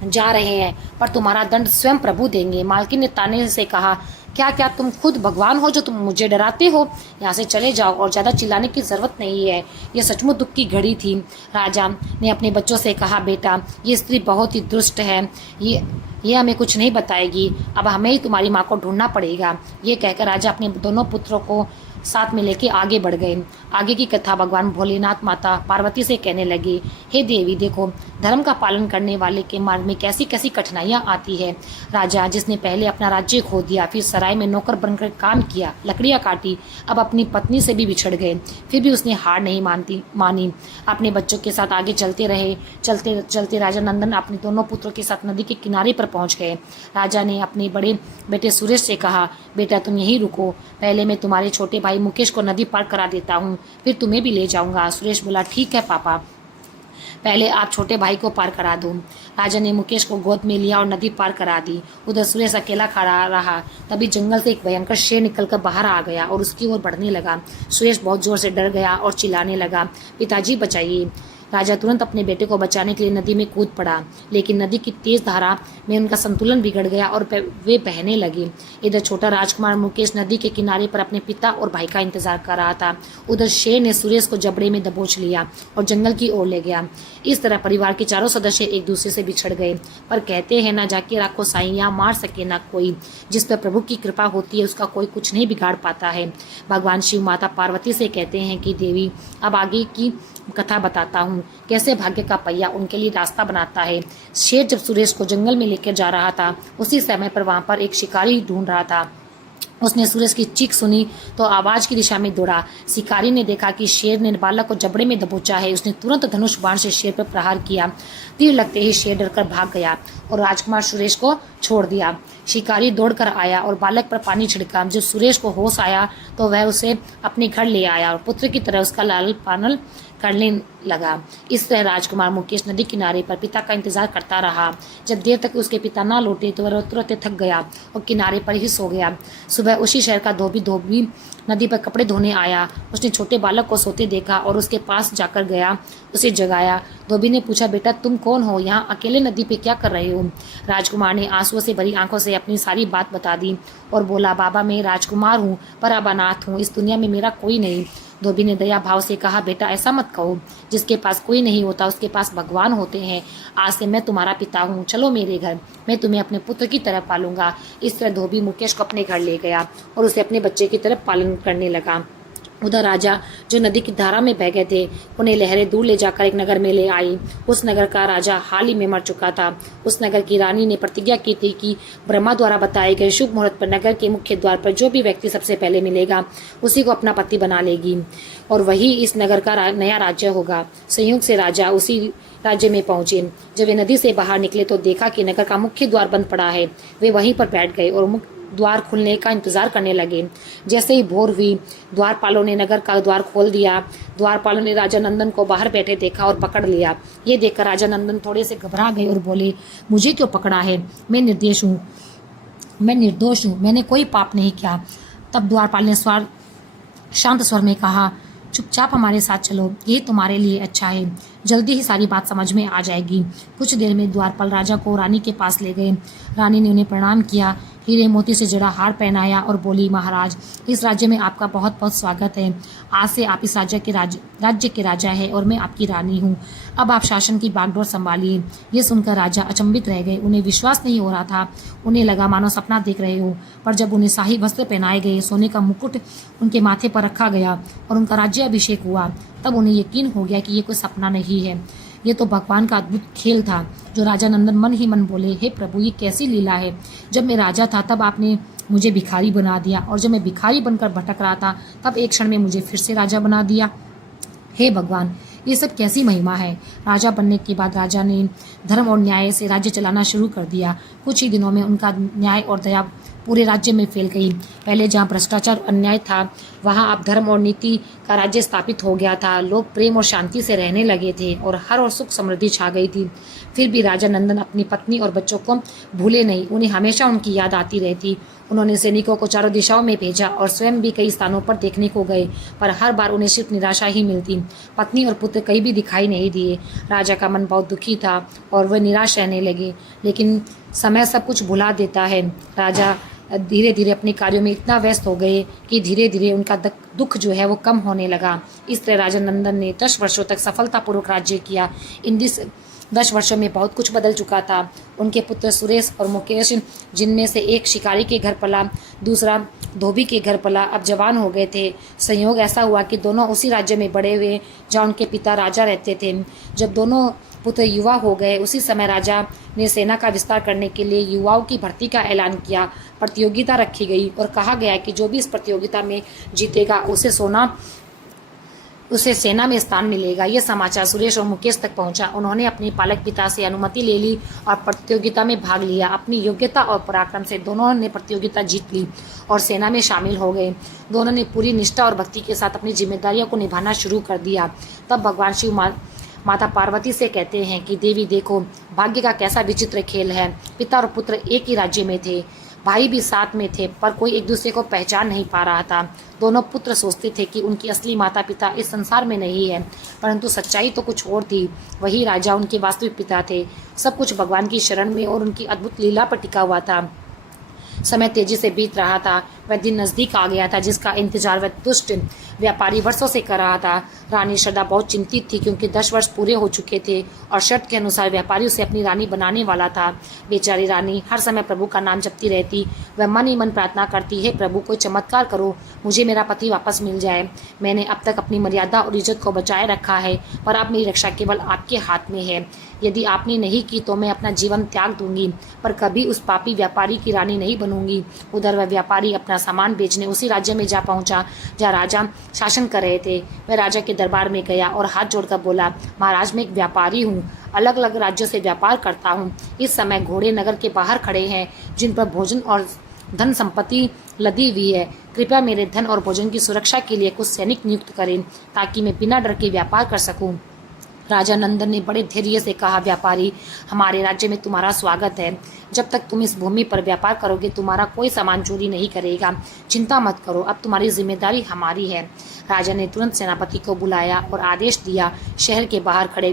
जा रहे हैं पर तुम्हारा दंड स्वयं प्रभु देंगे। मालकिन ने ताने से कहा, क्या क्या तुम खुद भगवान हो जो तुम मुझे डराते हो? यहाँ से चले जाओ और ज़्यादा चिल्लाने की ज़रूरत नहीं है। यह सचमुच दुख की घड़ी थी। राजा ने अपने बच्चों से कहा, बेटा ये स्त्री बहुत ही दुष्ट है, ये हमें कुछ नहीं बताएगी, अब हमें ही तुम्हारी माँ को ढूंढना पड़ेगा। ये कहकर राजा अपने दोनों पुत्रों को साथ में लेके आगे बढ़ गए। आगे की कथा भगवान भोलेनाथ माता पार्वती से कहने लगे, हे देवी देखो, धर्म का पालन करने वाले के मार्ग में कैसी कैसी कठिनाइयाँ आती है। राजा जिसने पहले अपना राज्य खो दिया, फिर सराय में नौकर बनकर काम किया, लकड़ियाँ काटी, अब अपनी पत्नी से भी बिछड़ गए, फिर भी उसने हार नहीं मानी। अपने बच्चों के साथ आगे चलते रहे। चलते चलते राजा नंदन अपने दोनों पुत्रों के साथ नदी के किनारे पर पहुँच गए। राजा ने अपने बड़े बेटे सुरेश से कहा, बेटा तुम यहीं रुको, पहले मैं तुम्हारे छोटे भाई मुकेश को नदी पार करा देता हूँ, फिर तुम्हें भी ले जाऊंगा। सुरेश बोला, ठीक है पापा, पहले आप छोटे भाई को पार करा दो। राजा ने मुकेश को गोद में लिया और नदी पार करा दी। उधर सुरेश अकेला खड़ा रहा। तभी जंगल से एक भयंकर शेर निकलकर बाहर आ गया और उसकी ओर बढ़ने लगा। सुरेश बहुत जोर से डर गया और चिल्लाने लगा, पिताजी बचाइए। राजा तुरंत अपने बेटे को बचाने के लिए नदी में कूद पड़ा, लेकिन नदी की तेज धारा में उनका संतुलन बिगड़ गया और वे बहने लगे। इधर छोटा राजकुमार मुकेश नदी के किनारे पर अपने पिता और भाई का इंतजार कर रहा था। उधर शेर ने सुरेश को जबड़े में दबोच लिया और जंगल की ओर ले गया। इस तरह परिवार के चारों सदस्य एक दूसरे से बिछड़ गए। पर कहते हैं ना जाके राखो साईं, मार सके ना कोई, जिस पर प्रभु की कृपा होती है उसका कोई कुछ नहीं बिगाड़ पाता है। भगवान शिव माता पार्वती से कहते हैं कि देवी अब आगे की कथा बताता हूँ, कैसे भाग्य का पहिया उनके लिए रास्ता बनाता है। शेर जब सुरेश को जंगल में लेकर जा रहा था, उसी समय पर वहां पर एक शिकारी ढूंढ रहा था। उसने सुरेश की चीख सुनी तो आवाज की दिशा में दौड़ा। शिकारी ने देखा कि शेर ने बालक को जबड़े में दबोचा है। उसने तुरंत धनुष बाण से शेर पर प्रहार किया। तीर लगते ही शेर डरकर भाग गया और राजकुमार सुरेश को छोड़ दिया। शिकारी दौड़कर आया और बालक पर पानी छिड़का। जब सुरेश को होश आया तो वह उसे अपने घर ले आया और पुत्र की तरह उसका लालन पालन करने लगा। इस तरह राजकुमार मुकेश नदी किनारे पर पिता का इंतजार करता रहा। जब देर तक उसके पिता ना लौटे तो वह रोते रोते थक गया और किनारे पर ही सो गया। सुबह उसी शहर का धोबी नदी पर कपड़े धोने आया। उसने छोटे बालक को सोते देखा और उसके पास जाकर गया, उसे जगाया। धोबी ने पूछा, बेटा तुम कौन हो, यहाँ अकेले नदी पे क्या कर रहे हो? राजकुमार ने आंसुओं से भरी आंखों से अपनी सारी बात बता दी और बोला, बाबा मैं राजकुमार हूँ पर अब अनाथ हूँ, इस दुनिया में मेरा कोई नहीं। धोबी ने दया भाव से कहा, बेटा ऐसा मत कहो, जिसके पास कोई नहीं होता उसके पास भगवान होते हैं। आज से मैं तुम्हारा पिता हूँ, चलो मेरे घर, मैं तुम्हें अपने पुत्र की तरह पालूंगा। इस तरह धोबी मुकेश को अपने घर ले गया और उसे अपने बच्चे की तरह पालन करने लगा। उधर राजा जो नदी की धारा में बह गए थे, उन्हें लहरें दूर ले जाकर एक नगर में ले आई। उस नगर का राजा हाल ही में मर चुका था। उस नगर की रानी ने प्रतिज्ञा की थी कि ब्रह्मा द्वारा बताए गए शुभ मुहूर्त पर नगर के मुख्य द्वार पर जो भी व्यक्ति सबसे पहले मिलेगा उसी को अपना पति बना लेगी और वही इस नगर का नया राज्य होगा। संयोग से राजा उसी राज्य में पहुंचे। जब वे नदी से बाहर निकले तो देखा कि नगर का मुख्य द्वार बंद पड़ा है। वे वहीं पर बैठ गए और द्वार खुलने का इंतजार करने लगे। जैसे ही भोर हुई, द्वारपालों ने नगर का द्वार खोल दिया। द्वारपालों ने राजा नंदन को बाहर बैठे देखा और पकड़ लिया। ये देखकर राजा नंदन थोड़े से घबरा गए और बोले, मुझे क्यों पकड़ा है? मैं निर्दोष हूँ, मैंने कोई पाप नहीं किया। तब द्वारपाल ने शांत स्वर में कहा, चुपचाप हमारे साथ चलो, ये तुम्हारे लिए अच्छा है, जल्दी ही सारी बात समझ में आ जाएगी। कुछ देर में द्वारपाल राजा को रानी के पास ले गए। रानी ने उन्हें प्रणाम किया। हीरे मोती से जड़ा हार पहनाया और बोली, महाराज, इस राज्य में आपका बहुत बहुत स्वागत है। आज से आप इस राज्य के राजा हैं और मैं आपकी रानी हूँ। अब आप शासन की बागडोर संभालिए। ये सुनकर राजा अचंभित रह गए। उन्हें विश्वास नहीं हो रहा था। उन्हें लगा मानो सपना देख रहे हो। पर जब उन्हें शाही वस्त्र पहनाए गए, सोने का मुकुट उनके माथे पर रखा गया और उनका राज्याभिषेक हुआ, तब उन्हें यकीन हो गया कि ये कोई सपना नहीं है, ये तो भगवान का अद्भुत खेल था। जो राजा नंदन मन ही मन बोले, हे प्रभु, ये कैसी लीला है। जब मैं राजा था तब आपने मुझे भिखारी बना दिया, और जब मैं भिखारी बनकर भटक रहा था तब एक क्षण में मुझे फिर से राजा बना दिया। हे भगवान, ये सब कैसी महिमा है। राजा बनने के बाद राजा ने धर्म और न्याय से राज्य चलाना शुरू कर दिया। कुछ ही दिनों में उनका न्याय और दया पूरे राज्य में फैल गई। पहले जहाँ भ्रष्टाचार और अन्याय था, वहाँ अब धर्म और नीति का राज्य स्थापित हो गया था। लोग प्रेम और शांति से रहने लगे थे और हर और सुख समृद्धि छा गई थी। फिर भी राजा नंदन अपनी पत्नी और बच्चों को भूले नहीं। उन्हें हमेशा उनकी याद आती रहती। उन्होंने सैनिकों को चारों दिशाओं में भेजा और स्वयं भी कई स्थानों पर देखने को गए, पर हर बार उन्हें सिर्फ निराशा ही मिलती। पत्नी और पुत्र कहीं भी दिखाई नहीं दिए। राजा का मन बहुत दुखी था और वह निराश रहने लगे। लेकिन समय सब कुछ भुला देता है। राजा धीरे धीरे अपने कार्यों में इतना व्यस्त हो गए कि धीरे धीरे उनका दुख जो है वो कम होने लगा। इस तरह राजा नंदन ने 10 वर्षों तक सफलतापूर्वक राज्य किया। इन 10 वर्षों में बहुत कुछ बदल चुका था। उनके पुत्र सुरेश और मुकेश, जिनमें से एक शिकारी के घर पला, दूसरा धोबी के घर पला, अब जवान हो गए थे। संयोग ऐसा हुआ कि दोनों उसी राज्य में बड़े हुए जहाँ उनके पिता राजा रहते थे। जब दोनों पुत्र युवा हो गए, उसी समय राजा ने सेना का विस्तार करने के लिए युवाओं की भर्ती का ऐलान किया। प्रतियोगिता रखी गई और कहा गया कि जो भी इस प्रतियोगिता में जीतेगा उसे सेना में स्थान मिलेगा। यह समाचार सुरेश और मुकेश तक पहुंचा। उन्होंने अपने पालक पिता से अनुमति ले ली और प्रतियोगिता में भाग लिया। अपनी योग्यता और पराक्रम से दोनों ने प्रतियोगिता जीत ली और सेना में शामिल हो गए। दोनों ने पूरी निष्ठा और भक्ति के साथ अपनी जिम्मेदारियों को निभाना शुरू कर दिया। तब भगवान शिव माता पार्वती से कहते हैं कि देवी, देखो, भाग्य का कैसा विचित्र खेल है। पिता और पुत्र एक ही राज्य में थे, भाई भी साथ में थे, पर कोई एक दूसरे को पहचान नहीं पा रहा था। दोनों पुत्र सोचते थे कि उनकी असली माता पिता इस संसार में नहीं है, परंतु सच्चाई तो कुछ और थी। वही राजा उनके वास्तविक पिता थे। सब कुछ भगवान की शरण में और उनकी अद्भुत लीला पर टिका हुआ था। समय तेजी से बीत रहा था। वह दिन नजदीक आ गया था जिसका इंतजार वह दुष्ट व्यापारी वर्षों से कर रहा था। रानी श्रद्धा बहुत चिंतित थी क्योंकि 10 वर्ष पूरे हो चुके थे और शर्त के अनुसार व्यापारी उसे अपनी रानी बनाने वाला था। बेचारी रानी हर समय प्रभु का नाम जपती रहती। वह मन ही मन प्रार्थना करती, है प्रभु, कोई चमत्कार करो, मुझे मेरा पति वापस मिल जाए। मैंने अब तक अपनी मर्यादा और इज्जत को बचाए रखा है, पर अब मेरी रक्षा केवल आपके हाथ में है। यदि आपने नहीं की तो मैं अपना जीवन त्याग दूंगी, पर कभी उस पापी व्यापारी की रानी नहीं बनूंगी। उधर वह व्यापारी अपना सामान बेचने उसी राज्य में जा पहुंचा जहाँ राजा शासन कर रहे थे। वह राजा के दरबार में गया और हाथ जोड़कर बोला, महाराज, मैं एक व्यापारी हूँ, अलग अलग राज्यों से व्यापार करता हूँ। इस समय घोड़े नगर के बाहर खड़े हैं जिन पर भोजन और धन संपत्ति लदी हुई है। कृपया मेरे धन और भोजन की सुरक्षा के लिए कुछ सैनिक नियुक्त करें ताकि मैं बिना डर के व्यापार कर सकूं। राजा नंदन ने बड़े धैर्य से कहा, व्यापारी, हमारे राज्य में तुम्हारा स्वागत है। जब तक तुम इस भूमि पर व्यापार करोगे तुम्हारा कोई सामान चोरी नहीं करेगा। चिंता मत करो, अब तुम्हारी जिम्मेदारी हमारी है। राजा ने तुरंत सेनापति को बुलाया और आदेश दिया, शहर के बाहर खड़े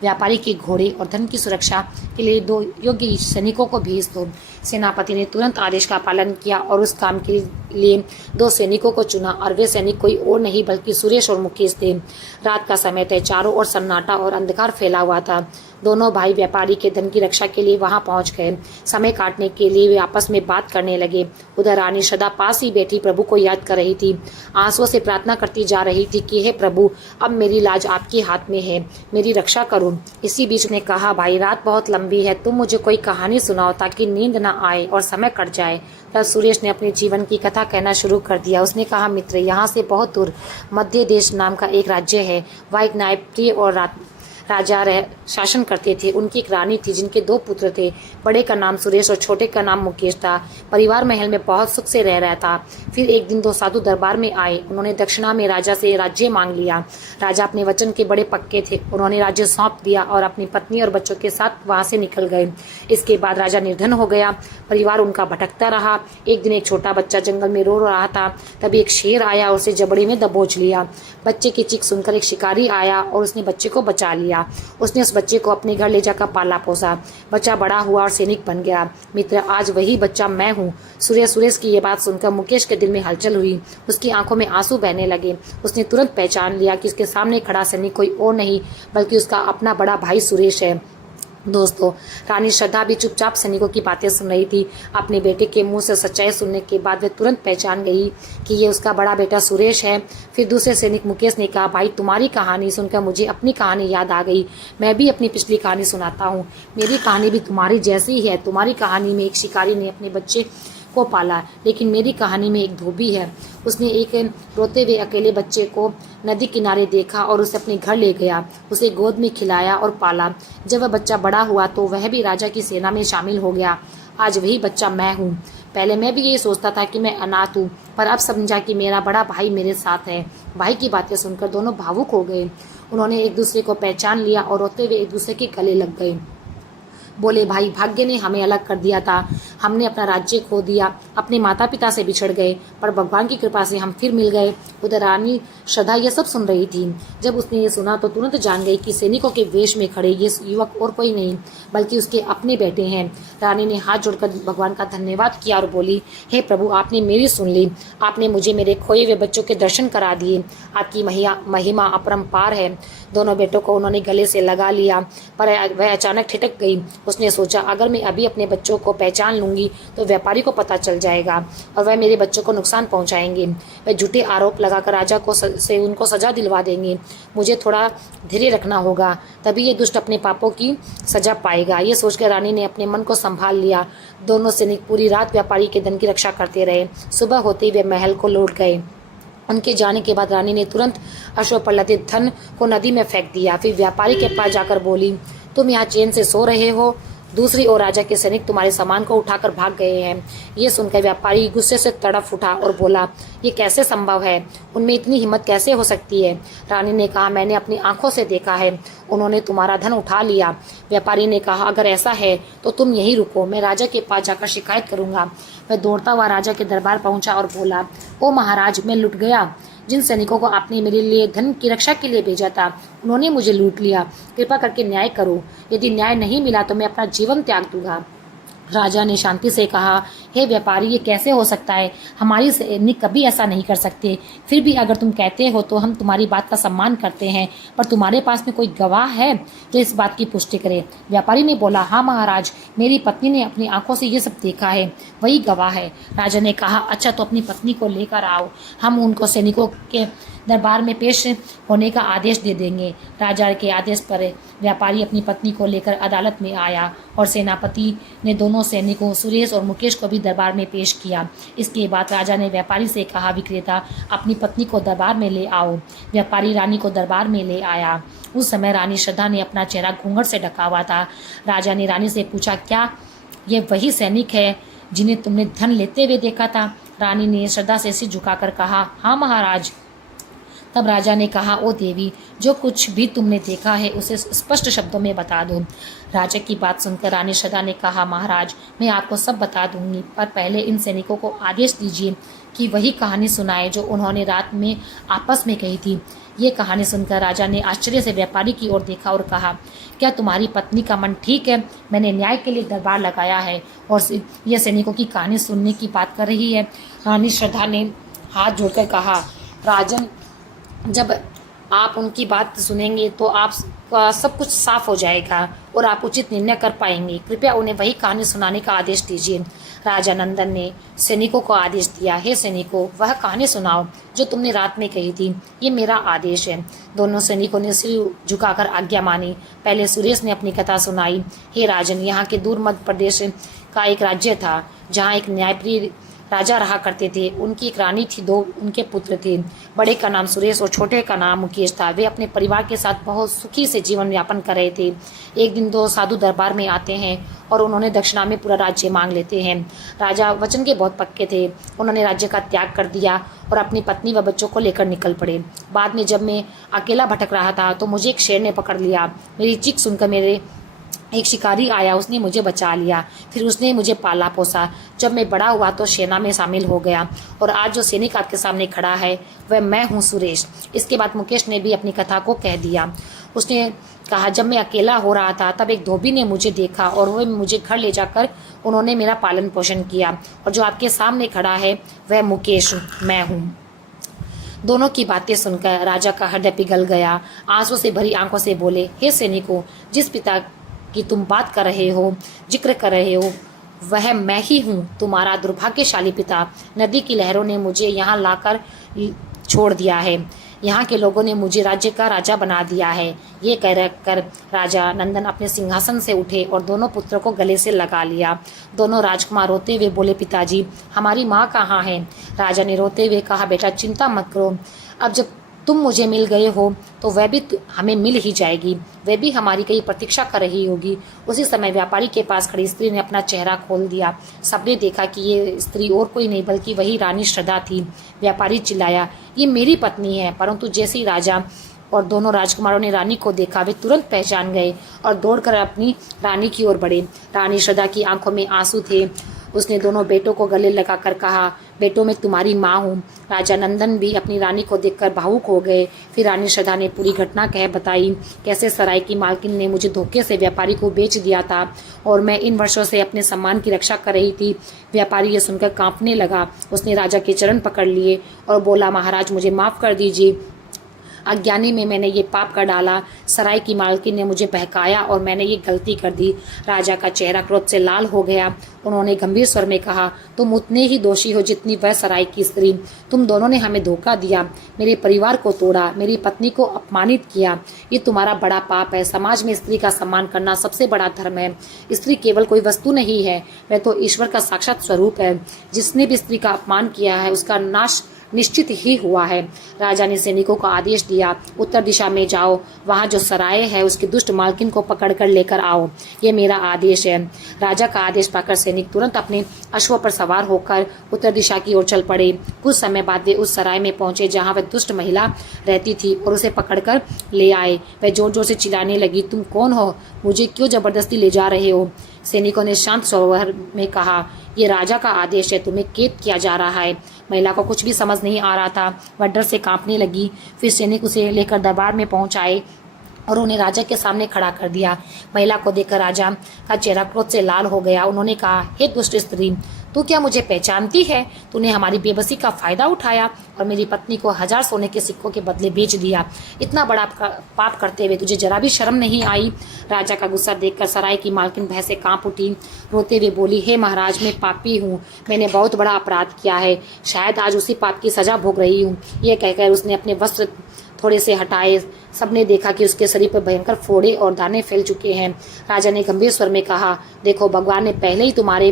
व्यापारी के घोड़े और धन की सुरक्षा के लिए 2 योग्य सैनिकों को भेज दो। सेनापति ने तुरंत आदेश का पालन किया और उस काम के लिए 2 सैनिकों को चुना और वे सैनिक कोई और नहीं बल्कि सुरेश और मुकेश थे। रात का समय था, चारों ओर सन्नाटा और अंधकार फैला हुआ था। दोनों भाई व्यापारी के धन की रक्षा के लिए वहां पहुंच गए। समय काटने के लिए वे आपस में बात करने लगे। उधर रानी श्रद्धा पास ही बैठी प्रभु को याद कर रही थी। आंसुओं से प्रार्थना करती जा रही थी कि हे प्रभु, अब मेरी लाज आपके हाथ में है, मेरी रक्षा करो। इसी बीच ने कहा, भाई, रात बहुत लंबी है, तुम मुझे कोई कहानी सुनाओ ताकि नींद न आए और समय कट जाए। तब सुरेश ने अपने जीवन की कथा कहना शुरू कर दिया। उसने कहा, मित्र, यहाँ से बहुत दूर मध्य देश नाम का एक राज्य है। वह एक न्यायप्रिय और राजा शासन करते थे। उनकी एक रानी थी जिनके 2 पुत्र थे। बड़े का नाम सुरेश और छोटे का नाम मुकेश था। परिवार महल में बहुत सुख से रह रहा था। फिर एक दिन 2 साधु दरबार में आए। उन्होंने दक्षिणा में राजा से राज्य मांग लिया। राजा अपने वचन के बड़े पक्के थे। उन्होंने राज्य सौंप दिया और अपनी पत्नी और बच्चों के साथ वहां से निकल गए। इसके बाद राजा निर्धन हो गया। परिवार उनका भटकता रहा। एक दिन एक छोटा बच्चा जंगल में रो रहा था। तभी एक शेर आया और उसे जबड़े में दबोच लिया। बच्चे की चीख सुनकर एक शिकारी आया और उसने बच्चे को बचा लिया। लिया। उसने उस बच्चे को अपने घर ले जाकर पाला पोसा। बच्चा बड़ा हुआ और सैनिक बन गया। मित्र, आज वही बच्चा मैं हूँ। सुरेश की ये बात सुनकर मुकेश के दिल में हलचल हुई। उसकी आंखों में आंसू बहने लगे। उसने तुरंत पहचान लिया कि उसके सामने खड़ा सैनिक कोई और नहीं बल्कि उसका अपना बड़ा भाई सुरेश है। दोस्तों, रानी श्रद्धा भी चुपचाप सैनिकों की बातें सुन रही थी। अपने बेटे के मुंह से सच्चाई सुनने के बाद वे तुरंत पहचान गई कि ये उसका बड़ा बेटा सुरेश है। फिर दूसरे सैनिक मुकेश ने कहा, भाई तुम्हारी कहानी सुनकर मुझे अपनी कहानी याद आ गई। मैं भी अपनी पिछली कहानी सुनाता हूँ। मेरी कहानी भी तुम्हारी जैसी ही है। तुम्हारी कहानी में एक शिकारी ने अपने बच्चे को पाला, लेकिन मेरी कहानी में एक धोबी है। उसने एक रोते हुए अकेले बच्चे को नदी किनारे देखा और उसे अपने घर ले गया। उसे गोद में खिलाया और पाला। जब वह बच्चा बड़ा हुआ तो वह भी राजा की सेना में शामिल हो गया। आज वही बच्चा मैं हूँ। पहले मैं भी यही सोचता था कि मैं अनाथ हूँ, पर अब समझा कि मेरा बड़ा भाई मेरे साथ है। भाई की बातें सुनकर दोनों भावुक हो गए। उन्होंने एक दूसरे को पहचान लिया और रोते हुए एक दूसरे के गले लग गए। बोले, भाई भाग्य ने हमें अलग कर दिया था। हमने अपना राज्य खो दिया, अपने माता पिता से बिछड़ गए, पर भगवान की कृपा से हम फिर मिल गए। उधर रानी श्रद्धा यह सब सुन रही थी। जब उसने ये सुना तो तुरंत जान गई कि सैनिकों के वेश में खड़े ये युवक और कोई नहीं बल्कि उसके अपने बेटे हैं। रानी ने हाथ जोड़कर भगवान का धन्यवाद किया और बोली, हे प्रभु, आपने मेरी सुन ली। आपने मुझे मेरे खोए हुए बच्चों के दर्शन करा दिए। आपकी महिमा अपरंपार है। दोनों बेटों को उन्होंने गले से लगा लिया, पर वह अचानक ठिठक गई। उसने सोचा, अगर मैं अभी अपने बच्चों को पहचान लूंगी तो व्यापारी को पता चल जाएगा और वह मेरे बच्चों को नुकसान पहुंचाएंगे। वह झूठे आरोप लगाकर राजा को से उनको सजा दिलवा देंगे। मुझे थोड़ा धैर्य रखना होगा, तभी ये दुष्ट अपने पापों की सजा पाएगा। ये सोचकर रानी ने अपने मन को संभाल लिया। दोनों सैनिक पूरी रात व्यापारी के धन की रक्षा करते रहे। सुबह होते ही वे महल को लौट गए। उनके जाने के बाद रानी ने तुरंत अश्व पर लदे धन को नदी में फेंक दिया। फिर व्यापारी के पास जाकर बोली, तुम यहाँ चैन से सो रहे हो? दूसरी ओर राजा के सैनिक तुम्हारे सामान को उठाकर भाग गए हैं। ये सुनकर व्यापारी गुस्से से तड़प उठा और बोला, ये कैसे संभव है? उनमें इतनी हिम्मत कैसे हो सकती है? रानी ने कहा, मैंने अपनी आंखों से देखा है। उन्होंने तुम्हारा धन उठा लिया। व्यापारी ने कहा, अगर ऐसा है तो तुम यहीं रुको, मैं राजा के पास जाकर शिकायत करूंगा। वह दौड़ता हुआ राजा के दरबार पहुंचा और बोला, ओ महाराज, मैं लुट गया। जिन सैनिकों को आपने मेरे लिए धन की रक्षा के लिए भेजा था उन्होंने मुझे लूट लिया। कृपा करके न्याय करो। यदि न्याय नहीं मिला तो मैं अपना जीवन त्याग दूंगा। राजा ने शांति से कहा, हे व्यापारी, ये कैसे हो सकता है? हमारी सैनिक कभी ऐसा नहीं कर सकते। फिर भी अगर तुम कहते हो तो हम तुम्हारी बात का सम्मान करते हैं, पर तुम्हारे पास में कोई गवाह है जो इस बात की पुष्टि करे? व्यापारी ने बोला, हाँ महाराज, मेरी पत्नी ने अपनी आंखों से ये सब देखा है, वही गवाह है। राजा ने कहा, अच्छा तो अपनी पत्नी को लेकर आओ, हम उनको सैनिकों के दरबार में पेश होने का आदेश दे देंगे। राजा के आदेश पर व्यापारी अपनी पत्नी को लेकर अदालत में आया और सेनापति ने दोनों सैनिकों सुरेश और मुकेश को भी दरबार में पेश किया। इसके बाद राजा ने व्यापारी से कहा, विक्रेता, अपनी पत्नी को दरबार में ले आओ। व्यापारी रानी को दरबार में ले आया। उस समय रानी श्रद्धा ने अपना चेहरा घूंघट से ढका हुआ था। राजा ने रानी से पूछा, क्या ये वही सैनिक है जिन्हें तुमने धन लेते हुए देखा था? रानी ने श्रद्धा से सिर झुकाकर कहा, हाँ महाराज। तब राजा ने कहा, ओ देवी, जो कुछ भी तुमने देखा है उसे स्पष्ट शब्दों में बता दो। राजा की बात सुनकर रानी श्रद्धा ने कहा, महाराज, मैं आपको सब बता दूंगी, पर पहले इन सैनिकों को आदेश दीजिए कि वही कहानी सुनाए जो उन्होंने रात में आपस में कही थी। ये कहानी सुनकर राजा ने आश्चर्य से व्यापारी की ओर देखा और कहा, क्या तुम्हारी पत्नी का मन ठीक है? मैंने न्याय के लिए दरबार लगाया है और ये सैनिकों की कहानी सुनने की बात कर रही है। रानी श्रद्धा ने हाथ जोड़कर कहा, राजन, जब आप उनकी बात सुनेंगे तो आपका सब कुछ साफ हो जाएगा और आप उचित निर्णय कर पाएंगे। कृपया उन्हें वही कहानी सुनाने का आदेश दीजिए। राजा नंदन ने सैनिकों को आदेश दिया, हे सैनिकों, वह कहानी सुनाओ जो तुमने रात में कही थी। ये मेरा आदेश है। दोनों सैनिकों ने सिर झुकाकर आज्ञा मानी। पहले सुरेश ने अपनी कथा सुनाई। हे राजन, यहाँ के दूर मध्य प्रदेश का एक राज्य था जहाँ एक न्यायप्रिय राजा रहा करते थे। उनकी एक रानी थी, दो उनके पुत्र थे। बड़े का नाम सुरेश और छोटे का नाम मुकेश था। वे अपने परिवार के साथ बहुत सुखी से जीवन यापन कर रहे थे। एक दिन दो साधु दरबार में आते हैं और उन्होंने दक्षिणा में पूरा राज्य मांग लेते हैं। राजा वचन के बहुत पक्के थे। उन्होंने राज्य का त्याग कर दिया और अपनी पत्नी व बच्चों को लेकर निकल पड़े। बाद में जब मैं अकेला भटक रहा था तो मुझे एक शेर ने पकड़ लिया। मेरी चीख सुनकर मेरे एक शिकारी आया, उसने मुझे बचा लिया। फिर उसने मुझे पाला पोसा। जब मैं बड़ा हुआ तो सेना में शामिल हो गया और आज जो सैनिक आपके सामने खड़ा है वह मैं हूँ, सुरेश। इसके बाद मुकेश ने भी अपनी कथा को कह दिया। उसने कहा, जब मैं अकेला हो रहा था तब एक धोबी ने मुझे देखा और वह मुझे घर ले जाकर उन्होंने मेरा पालन पोषण किया, और जो आपके सामने खड़ा है वह मुकेश मैं हूँ। दोनों की बातें सुनकर राजा का हृदय पिघल गया। आंसू से भरी आंखों से बोले, हे सैनिकों, जिस पिता की तुम बात कर रहे हो, जिक्र कर रहे हो, वह मैं ही हूँ, तुम्हारा दुर्भाग्यशाली पिता। नदी की लहरों ने मुझे यहाँ लाकर छोड़ दिया है, यहाँ के लोगों ने मुझे राज्य का राजा बना दिया है। ये कर राजा नंदन अपने सिंहासन से उठे और दोनों पुत्रों को गले से लगा लिया। दोनों राजकुमार रोते हुए बोले, पिताजी, हमारी माँ कहाँ है? राजा ने रोते हुए कहा, बेटा चिंता मत करो, अब जब तुम मुझे मिल गए हो तो वह भी हमें मिल ही जाएगी, वह भी हमारी कहीं प्रतीक्षा कर रही होगी। उसी समय व्यापारी के पास खड़ी स्त्री ने अपना चेहरा खोल दिया। सबने देखा कि ये स्त्री और कोई नहीं बल्कि वही रानी श्रद्धा थी। व्यापारी चिल्लाया, ये मेरी पत्नी है। परंतु जैसे ही राजा और दोनों राजकुमारों ने रानी को देखा, वे तुरंत पहचान गए और दौड़कर अपनी रानी की ओर बढ़े। रानी श्रद्धा की आंखों में आंसू थे। उसने दोनों बेटों को गले लगाकर कहा, बेटों, मैं तुम्हारी माँ हूँ। राजा नंदन भी अपनी रानी को देखकर भावुक हो गए। फिर रानी श्रद्धा ने पूरी घटना कह बताई, कैसे सराय की मालकिन ने मुझे धोखे से व्यापारी को बेच दिया था और मैं इन वर्षों से अपने सम्मान की रक्षा कर रही थी। व्यापारी ये सुनकर कांपने लगा। उसने राजा के चरण पकड़ लिए और बोला, महाराज, मुझे माफ़ कर दीजिए, अज्ञानी में मैंने ये पाप कर डाला। सराय की मालकिन ने मुझे बहकाया और मैंने ये गलती कर दी। राजा का चेहरा क्रोध से लाल हो गया। उन्होंने गंभीर स्वर में कहा, तुम उतने ही दोषी हो जितनी वह सराय की स्त्री। तुम दोनों ने हमें धोखा दिया, मेरे परिवार को तोड़ा, मेरी पत्नी को अपमानित किया। ये तुम्हारा बड़ा पाप है। समाज में स्त्री का सम्मान करना सबसे बड़ा धर्म है। स्त्री केवल कोई वस्तु नहीं है, वह तो ईश्वर का साक्षात स्वरूप है। जिसने भी स्त्री का अपमान किया है उसका नाश निश्चित ही हुआ है। राजा ने सैनिकों को आदेश दिया, उत्तर दिशा में जाओ, वहाँ जो सराय है उसकी दुष्ट मालकिन को पकड़कर लेकर आओ। ये मेरा आदेश है। राजा का आदेश पाकर सैनिक तुरंत अपने अश्वों पर सवार होकर उत्तर दिशा की ओर चल पड़े। कुछ समय बाद वे उस सराय में पहुंचे जहाँ वह दुष्ट महिला रहती थी और उसे पकड़कर ले आए। वह जोर जोर से चिल्लाने लगी, तुम कौन हो? मुझे क्यों जबरदस्ती ले जा रहे हो? सैनिकों ने शांत स्वर में कहा, ये राजा का आदेश है, तुम्हें कैद किया जा रहा है। महिला को कुछ भी समझ नहीं आ रहा था, वह डर से कांपने लगी। फिर सैनिक उसे लेकर दरबार में पहुंचाए और उन्हें राजा के सामने खड़ा कर दिया। महिला को देखकर राजा का चेहरा क्रोध से लाल हो गया। उन्होंने कहा, हे दुष्ट स्त्री, तू क्या मुझे पहचानती है? तूने हमारी बेबसी का फायदा उठाया और मेरी पत्नी को 1000 सोने के सिक्कों के बदले बेच दिया। इतना बड़ा पाप करते हुए तुझे जरा भी शर्म नहीं आई? राजा का गुस्सा देखकर सराय की मालकिन भय से कांप उठी। रोते हुए बोली, हे महाराज, मैं पापी हूँ, मैंने बहुत बड़ा अपराध किया है, शायद आज उसी पाप की सजा भोग रही हूँ। यह कहकर उसने अपने वस्त्र थोड़े से हटाए। सबने देखा कि उसके शरीर पर भयंकर फोड़े और दाने फैल चुके हैं। राजा ने गंभीर स्वर में कहा, देखो, भगवान ने पहले ही तुम्हारे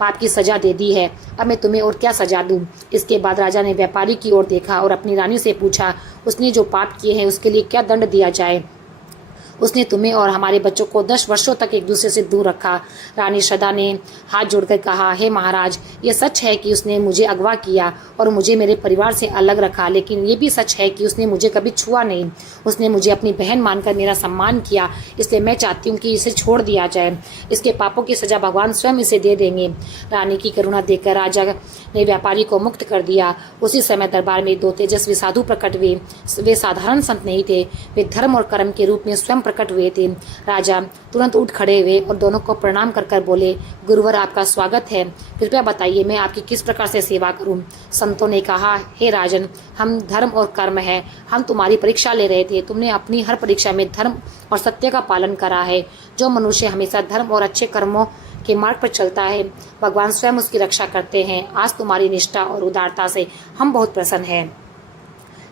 पाप की सजा दे दी है, अब मैं तुम्हें और क्या सजा दूं? इसके बाद राजा ने व्यापारी की ओर देखा और अपनी रानी से पूछा, उसने जो पाप किए हैं उसके लिए क्या दंड दिया जाए? उसने तुम्हें और हमारे बच्चों को 10 वर्षों तक एक दूसरे से दूर रखा। रानी श्रद्धा ने हाथ जोड़कर कहा, हे महाराज, ये सच है कि उसने मुझे अगवा किया और मुझे मेरे परिवार से अलग रखा, लेकिन ये भी सच है कि उसने मुझे कभी छुआ नहीं। उसने मुझे अपनी बहन मानकर मेरा सम्मान किया, इसलिए मैं चाहती हूँ कि इसे छोड़ दिया जाए। इसके पापों की सजा भगवान स्वयं इसे दे देंगे। रानी की करुणा देखकर राजा ने व्यापारी को मुक्त कर दिया। उसी समय दरबार में 2 तेजस्वी साधु प्रकट हुए। वे साधारण संत नहीं थे, वे धर्म और कर्म के रूप में स्वयं प्रकट हुए थे। राजा तुरंत उठ खड़े हुए और दोनों को प्रणाम कर बोले, गुरुवर, आपका स्वागत है, कृपया बताइए मैं आपकी किस प्रकार से सेवा करूं? संतों ने कहा, हे राजन, हम धर्म और कर्म है, हम तुम्हारी परीक्षा ले रहे थे। तुमने अपनी हर परीक्षा में धर्म और सत्य का पालन करा है। जो मनुष्य हमेशा धर्म और अच्छे कर्मों के मार्ग पर चलता है, भगवान स्वयं उसकी रक्षा करते हैं। आज तुम्हारी निष्ठा और उदारता से हम बहुत प्रसन्न हैं,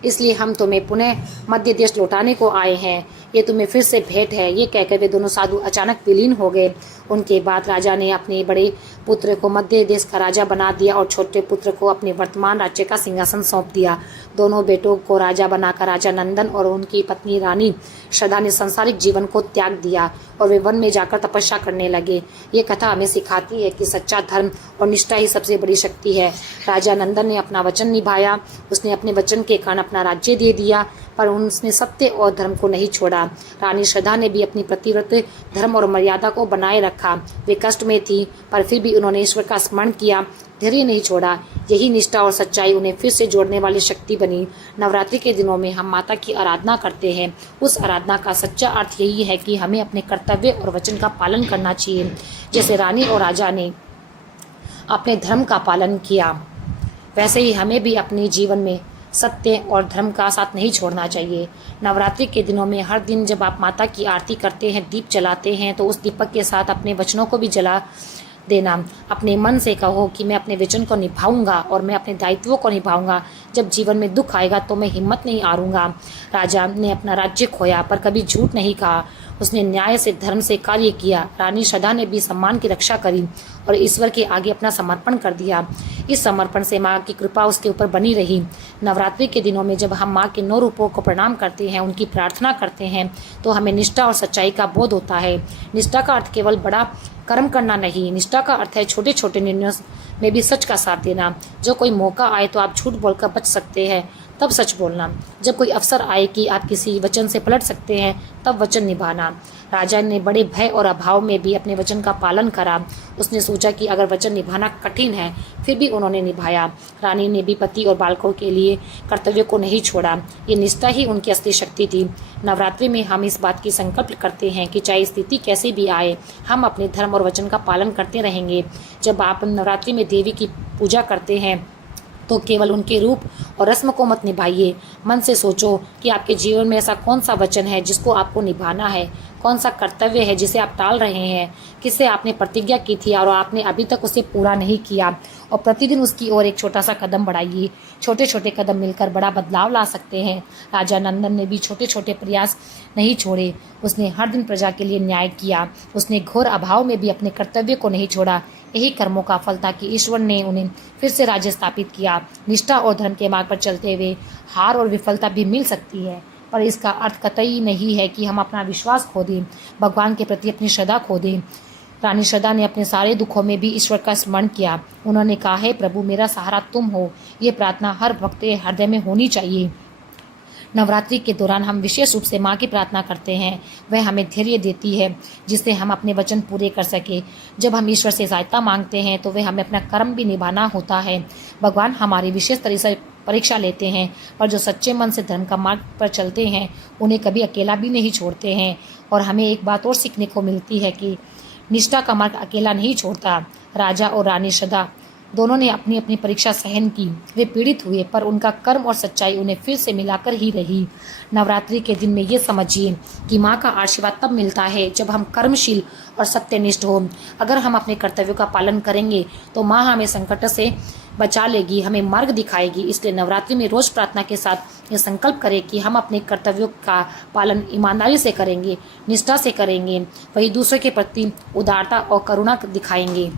इसलिए हम तुम्हें पुनः मध्य देश लौटाने को आए हैं। ये तुम्हें फिर से भेंट है। ये कहकर वे दोनों साधु अचानक विलीन हो गए। उनके बाद राजा ने अपने बड़े पुत्र को मध्य देश का राजा बना दिया और छोटे पुत्र को अपने वर्तमान राज्य का सिंहासन सौंप दिया। दोनों बेटों को राजा बनाकर राजा नंदन और उनकी पत्नी रानी श्रद्धा ने सांसारिक जीवन को त्याग दिया और वे वन में जाकर तपस्या करने लगे। ये कथा हमें सिखाती है कि सच्चा धर्म और निष्ठा ही सबसे बड़ी शक्ति है। राजा नंदन ने अपना वचन निभाया। उसने अपने वचन के कारण अपना राज्य दे दिया, पर उसने सत्य और धर्म को नहीं छोड़ा। रानी श्रद्धा ने भी अपनी प्रतिव्रत धर्म और मर्यादा को बनाए रखा। वे कष्ट में थी, पर फिर भी उन्होंने ईश्वर का स्मरण किया, धैर्य नहीं छोड़ा। यही निष्ठा और सच्चाई उन्हें फिर से जोड़ने वाली शक्ति बनी। नवरात्रि के दिनों में हम माता की आराधना करते हैं। उस आराधना का सच्चा अर्थ यही है कि हमें अपने कर्तव्य और वचन का पालन करना चाहिए। जैसे रानी और राजा ने अपने धर्म का पालन किया, वैसे ही हमें भी अपने जीवन में सत्य और धर्म का साथ नहीं छोड़ना चाहिए। नवरात्रि के दिनों में हर दिन जब आप माता की आरती करते हैं, दीप जलाते हैं, तो उस दीपक के साथ अपने वचनों को भी जला देना। अपने मन से कहो कि मैं अपने वचन को निभाऊंगा और मैं अपने दायित्वों को निभाऊंगा। जब जीवन में दुख आएगा तो मैं हिम्मत नहीं हारूंगा। राजा ने अपना राज्य खोया पर कभी झूठ नहीं कहा। उसने न्याय से, धर्म से कार्य किया। रानी श्रद्धा ने भी सम्मान की रक्षा करी और ईश्वर के आगे अपना समर्पण कर दिया। इस समर्पण से माँ की कृपा उसके ऊपर बनी रही। नवरात्रि के दिनों में जब हम माँ के 9 रूपों को प्रणाम करते हैं, उनकी प्रार्थना करते हैं, तो हमें निष्ठा और सच्चाई का बोध होता है। निष्ठा का अर्थ केवल बड़ा कर्म करना नहीं, निष्ठा का अर्थ है छोटे छोटे निर्णयों में भी सच का साथ देना। जो कोई मौका आए तो आप झूठ बोलकर बच सकते हैं, तब सच बोलना। जब कोई अवसर आए कि आप किसी वचन से पलट सकते हैं, तब वचन निभाना। राजा ने बड़े भय और अभाव में भी अपने वचन का पालन करा। उसने सोचा कि अगर वचन निभाना कठिन है, फिर भी उन्होंने निभाया। रानी ने भी पति और बालकों के लिए कर्तव्य को नहीं छोड़ा। ये निष्ठा ही उनकी असली शक्ति थी। नवरात्रि में हम इस बात की संकल्प करते हैं कि चाहे स्थिति कैसी भी आए, हम अपने धर्म और वचन का पालन करते रहेंगे। जब आप नवरात्रि में देवी की पूजा करते हैं तो केवल उनके रूप और रस्म को मत निभाइए। मन से सोचो कि आपके जीवन में ऐसा कौन सा वचन है जिसको आपको निभाना है, कौन सा कर्तव्य है जिसे आप टाल रहे हैं, किससे आपने प्रतिज्ञा की थी और आपने अभी तक उसे पूरा नहीं किया, और प्रतिदिन उसकी ओर एक छोटा सा कदम बढ़ाइए। छोटे छोटे कदम मिलकर बड़ा बदलाव ला सकते हैं। राजा नंदन ने भी छोटे छोटे प्रयास नहीं छोड़े। उसने हर दिन प्रजा के लिए न्याय किया। उसने घोर अभाव में भी अपने कर्तव्य को नहीं छोड़ा। यही कर्मों का फल था कि ईश्वर ने उन्हें फिर से राज्य स्थापित किया। निष्ठा और धर्म के मार्ग पर चलते हुए हार और विफलता भी मिल सकती है, पर इसका अर्थ कतई नहीं है कि हम अपना विश्वास खो दें, भगवान के प्रति अपनी श्रद्धा खो दें। रानी श्रद्धा ने अपने सारे दुखों में भी ईश्वर का स्मरण किया। उन्होंने कहा, हे प्रभु, मेरा सहारा तुम हो। ये प्रार्थना हर भक्त के हृदय में होनी चाहिए। नवरात्रि के दौरान हम विशेष रूप से माँ की प्रार्थना करते हैं। वह हमें धैर्य देती है जिससे हम अपने वचन पूरे कर सके। जब हम ईश्वर से सहायता मांगते हैं तो वह हमें अपना कर्म भी निभाना होता है। भगवान हमारी विशेष तरह से परीक्षा लेते हैं, पर जो सच्चे मन से धर्म का मार्ग पर चलते हैं उन्हें कभी अकेला भी नहीं छोड़ते हैं। और हमें एक बात और सीखने को मिलती है कि निष्ठा का मार्ग अकेला नहीं छोड़ता। राजा और रानी श्रद्धा दोनों ने अपनी अपनी परीक्षा सहन की। वे पीड़ित हुए, पर उनका कर्म और सच्चाई उन्हें फिर से मिलाकर ही रही। नवरात्रि के दिन में ये समझिए कि माँ का आशीर्वाद तब मिलता है जब हम कर्मशील और सत्यनिष्ठ हों। अगर हम अपने कर्तव्यों का पालन करेंगे तो माँ हमें संकट से बचा लेगी, हमें मार्ग दिखाएगी। इसलिए नवरात्रि में रोज प्रार्थना के साथ ये संकल्प करें कि हम अपने कर्तव्यों का पालन ईमानदारी से करेंगे, निष्ठा से करेंगे, वही दूसरे के प्रति उदारता और करुणा दिखाएंगे।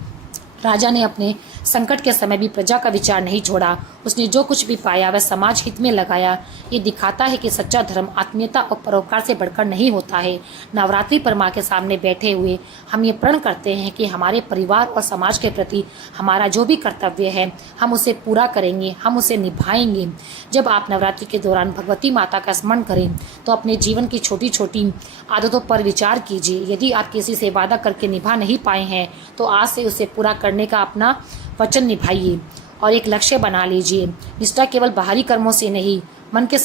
राजा ने अपने संकट के समय भी प्रजा का विचार नहीं छोड़ा। उसने जो कुछ भी पाया वह समाज हित में लगाया। ये दिखाता है कि सच्चा धर्म आत्मीयता और परोपकार से बढ़कर नहीं होता है। नवरात्रि पर माँ के सामने बैठे हुए हम ये प्रण करते हैं कि हमारे परिवार और समाज के प्रति हमारा जो भी कर्तव्य है हम उसे पूरा करेंगे, हम उसे निभाएंगे। जब आप नवरात्रि के दौरान भगवती माता का स्मरण करें तो अपने जीवन की छोटी छोटी आदतों पर विचार कीजिए। यदि आप किसी से वादा करके निभा नहीं पाए हैं तो आज से उसे पूरा करने का अपना वचन निभाइए और एक लक्ष्य बना लीजिए। निष्ठा केवल बाहरी कर्मों से नहीं, मन के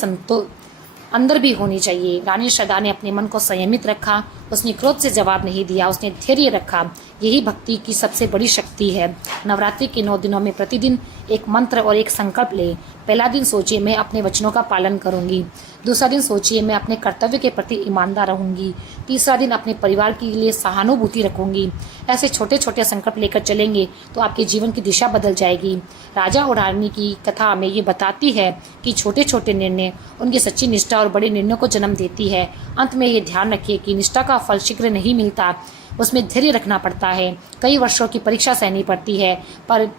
अंदर भी होनी चाहिए। रानी श्रद्धा ने अपने मन को संयमित रखा। उसने क्रोध से जवाब नहीं दिया, उसने धैर्य रखा। यही भक्ति की सबसे बड़ी शक्ति है। नवरात्रि के 9 दिनों में प्रतिदिन एक मंत्र और एक संकल्प ले। पहला दिन सोचिए, मैं अपने वचनों का पालन करूंगी। दूसरा दिन सोचिए, मैं अपने कर्तव्य के प्रति ईमानदार रहूंगी। तीसरा दिन अपने परिवार के लिए सहानुभूति रखूंगी। ऐसे छोटे छोटे संकल्प लेकर चलेंगे तो आपके जीवन की दिशा बदल जाएगी। राजा और रानी की कथा हमें ये बताती है कि छोटे छोटे निर्णय उनकी सच्ची निष्ठा और बड़े निर्णयों को जन्म देती है। अंत में ये ध्यान रखिए कि निष्ठा का फल शीघ्र नहीं मिलता, उसमें धैर्य रखना पड़ता है। कई वर्षों की परीक्षा सहनी पड़ती है, पर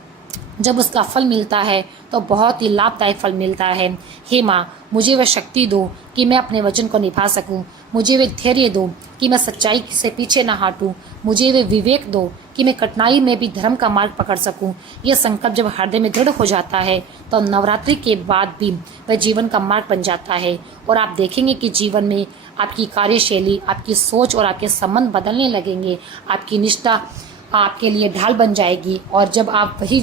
जब उसका फल मिलता है तो बहुत ही लाभदायक फल मिलता है। हे माँ, मुझे वह शक्ति दो कि मैं अपने वचन को निभा सकूं। मुझे वे धैर्य दो कि मैं सच्चाई से पीछे न हटूं। मुझे वे विवेक दो कि मैं कठिनाई में भी धर्म का मार्ग पकड़ सकूं। यह संकल्प जब हृदय में दृढ़ हो जाता है तो नवरात्रि के बाद भी वह जीवन का मार्ग बन जाता है और आप देखेंगे कि जीवन में आपकी कार्यशैली, आपकी सोच और आपके संबंध बदलने लगेंगे। आपकी निष्ठा आपके लिए ढाल बन जाएगी और जब आप वही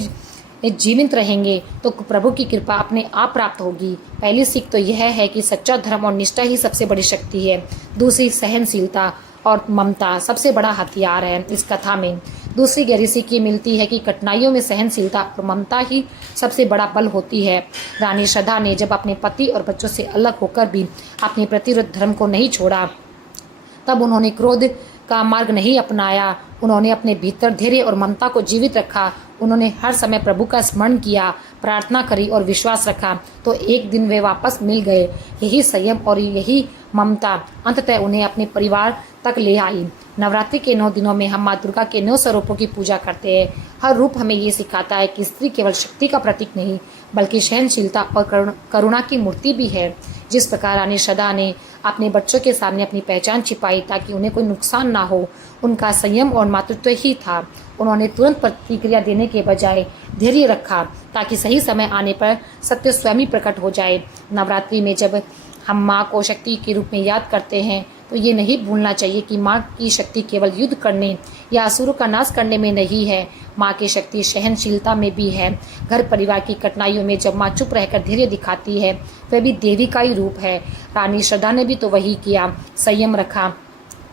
में जीवित रहेंगे तो प्रभु की कृपा अपने आप प्राप्त होगी। पहली सीख तो यह है कि सच्चा धर्म और निष्ठा ही सबसे बड़ी शक्ति है। दूसरी, सहनशीलता और ममता सबसे बड़ा हथियार है इस कथा में। दूसरी गहरी सीख ये मिलती है कि कठिनाइयों में सहनशीलता और ममता ही सबसे बड़ा बल होती है। रानी श्रद्धा ने जब अपने पति और बच्चों से अलग होकर भी अपने प्रतिरोध धर्म को नहीं छोड़ा, तब उन्होंने क्रोध का मार्ग नहीं अपनाया। उन्होंने अपने भीतर धैर्य और ममता को जीवित रखा। उन्होंने हर समय प्रभु का स्मरण किया, प्रार्थना करी और विश्वास रखा, तो एक दिन वे वापस मिल गए। यही संयम और यही ममता अंततः उन्हें अपने परिवार तक ले आई। नवरात्रि के 9 दिनों में हम माँ दुर्गा के 9 स्वरूपों की पूजा करते हैं। हर रूप हमें ये सिखाता है कि स्त्री केवल शक्ति का प्रतीक नहीं, बल्कि सहनशीलता और करुणा की मूर्ति भी है। जिस प्रकार रानी श्रद्धा ने अपने बच्चों के सामने अपनी पहचान छिपाई ताकि उन्हें कोई नुकसान ना हो, उनका संयम और मातृत्व ही था। उन्होंने तुरंत प्रतिक्रिया देने के बजाय धैर्य रखा ताकि सही समय आने पर सत्य स्वयं ही प्रकट हो जाए। नवरात्रि में जब हम माँ को शक्ति के रूप में याद करते हैं तो ये नहीं भूलना चाहिए कि माँ की शक्ति केवल युद्ध करने या असुरों का नाश करने में नहीं है। माँ की शक्ति सहनशीलता में भी है। घर परिवार की कठिनाइयों में जब माँ चुप रहकर धैर्य दिखाती है, वह भी देवी का ही रूप है। रानी श्रद्धा ने भी तो वही किया, संयम रखा।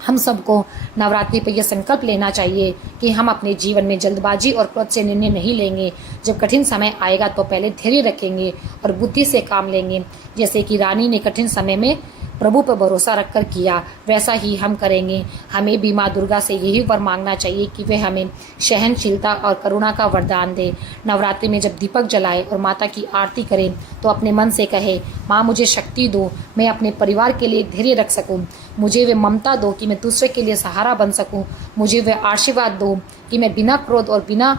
हम सबको नवरात्रि पर यह संकल्प लेना चाहिए कि हम अपने जीवन में जल्दबाजी और क्रोध से निर्णय नहीं लेंगे। जब कठिन समय आएगा तो पहले धैर्य रखेंगे और बुद्धि से काम लेंगे। जैसे कि रानी ने कठिन समय में प्रभु पर भरोसा रखकर किया, वैसा ही हम करेंगे। हमें भी माँ दुर्गा से यही वर मांगना चाहिए कि वे हमें सहनशीलता और करुणा का वरदान दे। नवरात्रि में जब दीपक जलाए और माता की आरती करें तो अपने मन से कहे, माँ मुझे शक्ति दो, मैं अपने परिवार के लिए धैर्य रख सकूँ। मुझे वे ममता दो कि मैं दूसरे के लिए सहारा बन सकूँ। मुझे वे आशीर्वाद दो कि मैं बिना क्रोध और बिना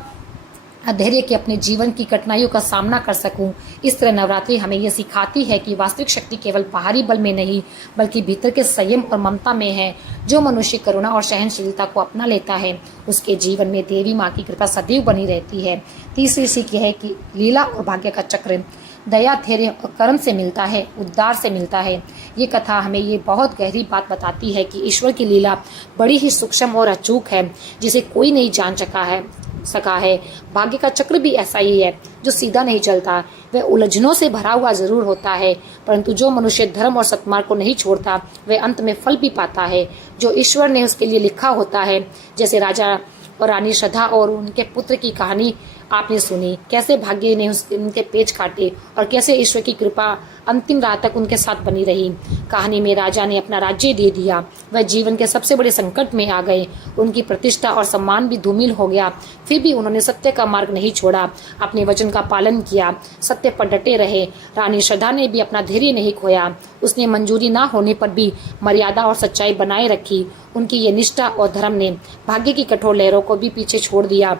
धैर्य के अपने जीवन की कठिनाइयों का सामना कर सकूं। इस तरह नवरात्रि हमें यह सिखाती है कि वास्तविक शक्ति केवल बाहरी बल में नहीं, बल्कि भीतर के संयम और ममता में है। जो मनुष्य करुणा और सहनशीलता को अपना लेता है, उसके जीवन में देवी माँ की कृपा सदैव बनी रहती है। तीसरी सीख यह है कि लीला और भाग्य का चक्र दया, धैर्य और कर्म से मिलता है, उद्धार से मिलता है। ये कथा हमें ये बहुत गहरी बात बताती है कि ईश्वर की लीला बड़ी ही सूक्ष्म और अचूक है, जिसे कोई नहीं जान सका है। भाग्य का चक्र भी ऐसा ही है, जो सीधा नहीं चलता। वह उलझनों से भरा हुआ जरूर होता है, परंतु जो मनुष्य धर्म और सत्मार्ग को नहीं छोड़ता, वह अंत में फल भी पाता है जो ईश्वर ने उसके लिए लिखा होता है। जैसे राजा और रानी श्रद्धा और उनके पुत्र की कहानी आपने सुनी, कैसे भाग्य ने उनके पेच काटे और कैसे ईश्वर की कृपा अंतिम रात तक उनके साथ बनी रही। कहानी में राजा ने अपना राज्य दे दिया, वह जीवन के सबसे बड़े संकट में आ गए, उनकी प्रतिष्ठा और सम्मान भी धूमिल हो गया। फिर भी उन्होंने सत्य का मार्ग नहीं छोड़ा, अपने वचन का पालन किया, सत्य पर डटे रहे। रानी श्रद्धा ने भी अपना धैर्य नहीं खोया, उसने मंजूरी ना होने पर भी मर्यादा और सच्चाई बनाए रखी। उनकी ये निष्ठा और धर्म ने भाग्य की कठोर लहरों को भी पीछे छोड़ दिया।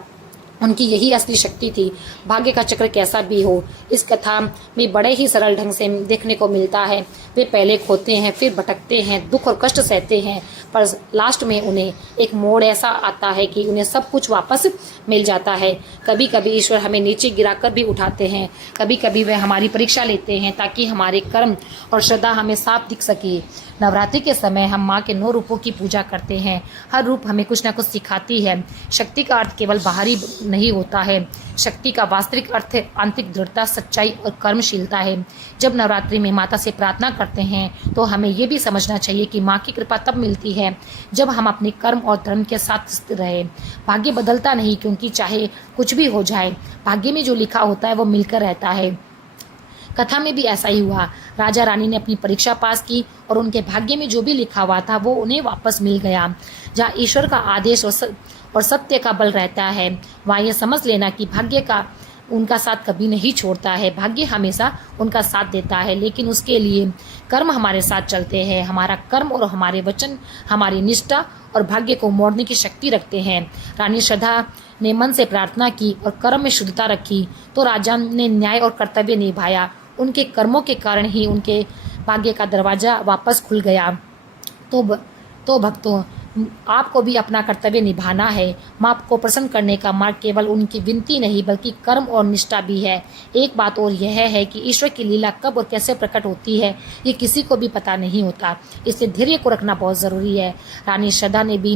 उनकी यही असली शक्ति थी। भाग्य का चक्र कैसा भी हो, इस कथा में बड़े ही सरल ढंग से देखने को मिलता है। वे पहले खोते हैं, फिर भटकते हैं, दुख और कष्ट सहते हैं, पर लास्ट में उन्हें एक मोड़ ऐसा आता है कि उन्हें सब कुछ वापस मिल जाता है। कभी कभी ईश्वर हमें नीचे गिराकर भी उठाते हैं, कभी कभी वे हमारी परीक्षा लेते हैं ताकि हमारे कर्म और श्रद्धा हमें साफ दिख सके। नवरात्रि के समय हम माँ के 9 रूपों की पूजा करते हैं। हर रूप हमें कुछ न कुछ सिखाती है। शक्ति का अर्थ केवल बाहरी नहीं होता है, शक्ति का वास्तविक अर्थ आंतरिक दृढ़ता, सच्चाई और कर्मशीलता है। जब नवरात्रि में माता से प्रार्थना करते हैं तो हमें ये भी समझना चाहिए कि माँ की कृपा तब मिलती है जब हम अपने कर्म और धर्म के साथ स्थिर रहे। भाग्य बदलता नहीं, क्योंकि चाहे कुछ भी हो जाए, भाग्य में जो लिखा होता है वो मिलकर रहता है। कथा में भी ऐसा ही हुआ। राजा रानी ने अपनी परीक्षा पास की और उनके भाग्य में जो भी लिखा हुआ था वो उन्हें वापस मिल गया। जहाँ ईश्वर का आदेश और सत्य का बल रहता है, वहाँ ये समझ लेना कि भाग्य का उनका साथ कभी नहीं छोड़ता है। भाग्य हमेशा उनका साथ देता है, लेकिन उसके लिए कर्म हमारे साथ चलते हैं। हमारा कर्म और हमारे वचन हमारी निष्ठा और भाग्य को मोड़ने की शक्ति रखते हैं। रानी श्रद्धा ने मन से प्रार्थना की और कर्म में शुद्धता रखी, तो राजा ने न्याय और कर्तव्य निभाया। उनके कर्मों के कारण ही उनके भाग्य का दरवाजा वापस खुल गया। तो भक्तों, आपको भी अपना कर्तव्य निभाना है। माँ को प्रसन्न करने का मार्ग केवल उनकी विनती नहीं, बल्कि कर्म और निष्ठा भी है। एक बात और यह है कि ईश्वर की लीला कब और कैसे प्रकट होती है, ये किसी को भी पता नहीं होता, इसलिए धैर्य को रखना बहुत ज़रूरी है। रानी श्रद्धा ने भी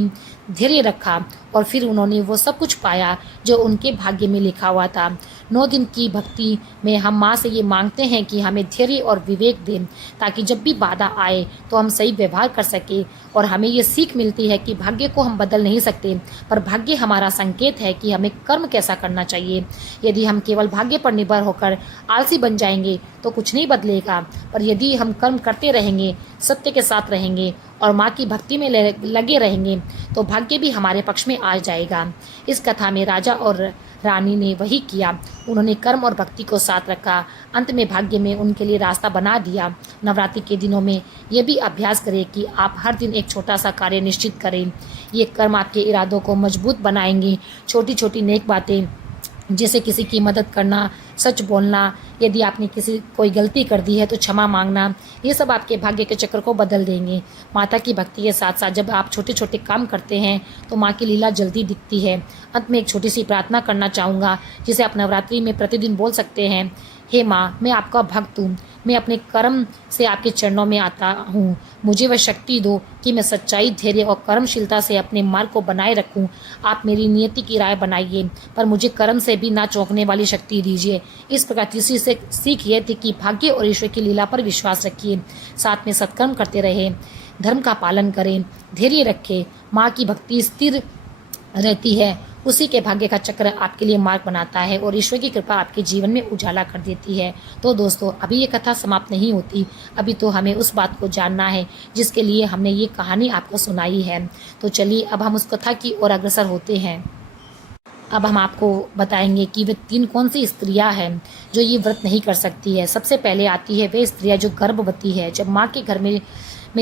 धैर्य रखा और फिर उन्होंने वो सब कुछ पाया जो उनके भाग्य में लिखा हुआ था। 9 दिन की भक्ति में हम माँ से ये मांगते हैं कि हमें धैर्य और विवेक दें, ताकि जब भी बाधा आए तो हम सही व्यवहार कर सकें। और हमें ये सीख मिलती है कि भाग्य को हम बदल नहीं सकते, पर भाग्य हमारा संकेत है कि हमें कर्म कैसा करना चाहिए। यदि हम केवल भाग्य पर निर्भर होकर आलसी बन जाएंगे तो कुछ नहीं बदलेगा, पर यदि हम कर्म करते रहेंगे, सत्य के साथ रहेंगे और माँ की भक्ति में लगे रहेंगे तो भाग्य भी हमारे पक्ष में आ जाएगा। इस कथा में राजा और रानी ने वही किया। उन्होंने कर्म और भक्ति को साथ रखा। अंत में भाग्य में उनके लिए रास्ता बना दिया। नवरात्रि के दिनों में यह भी अभ्यास करें कि आप हर दिन एक छोटा सा कार्य निश्चित करें। ये कर्म आपके इरादों को मजबूत बनाएंगे। छोटी छोटी नेक बातें, जैसे किसी की मदद करना, सच बोलना, यदि आपने कोई गलती कर दी है तो क्षमा मांगना, ये सब आपके भाग्य के चक्र को बदल देंगे। माता की भक्ति के साथ साथ जब आप छोटे छोटे काम करते हैं तो माँ की लीला जल्दी दिखती है। अंत में एक छोटी सी प्रार्थना करना चाहूँगा, जिसे आप नवरात्रि में प्रतिदिन बोल सकते हैं। हे माँ, मैं आपका भक्त हूँ। मैं अपने कर्म से आपके चरणों में आता हूँ। मुझे वह शक्ति दो कि मैं सच्चाई, धैर्य और कर्मशीलता से अपने मार्ग को बनाए रखूँ। आप मेरी नियति की राय बनाइए, पर मुझे कर्म से भी ना चौंकने वाली शक्ति दीजिए। इस प्रकार तीसरी से सीख ये थी कि भाग्य और ईश्वर की लीला पर विश्वास रखिए, साथ में सत्कर्म करते रहे, धर्म का पालन करें, धैर्य रखें। माँ की भक्ति स्थिर रहती है, उसी के भाग्य का चक्र आपके लिए मार्ग बनाता है और ईश्वर की कृपा आपके जीवन में उजाला कर देती है। तो दोस्तों, अभी ये कथा समाप्त नहीं होती। अभी तो हमें उस बात को जानना है जिसके लिए हमने ये कहानी आपको सुनाई है। तो चलिए अब हम उस कथा की ओर अग्रसर होते हैं। अब हम आपको बताएंगे कि वे 3 कौन सी स्त्रियां हैं जो ये व्रत नहीं कर सकती है। सबसे पहले आती है वे स्त्रियां जो गर्भवती है। जब माँ के घर में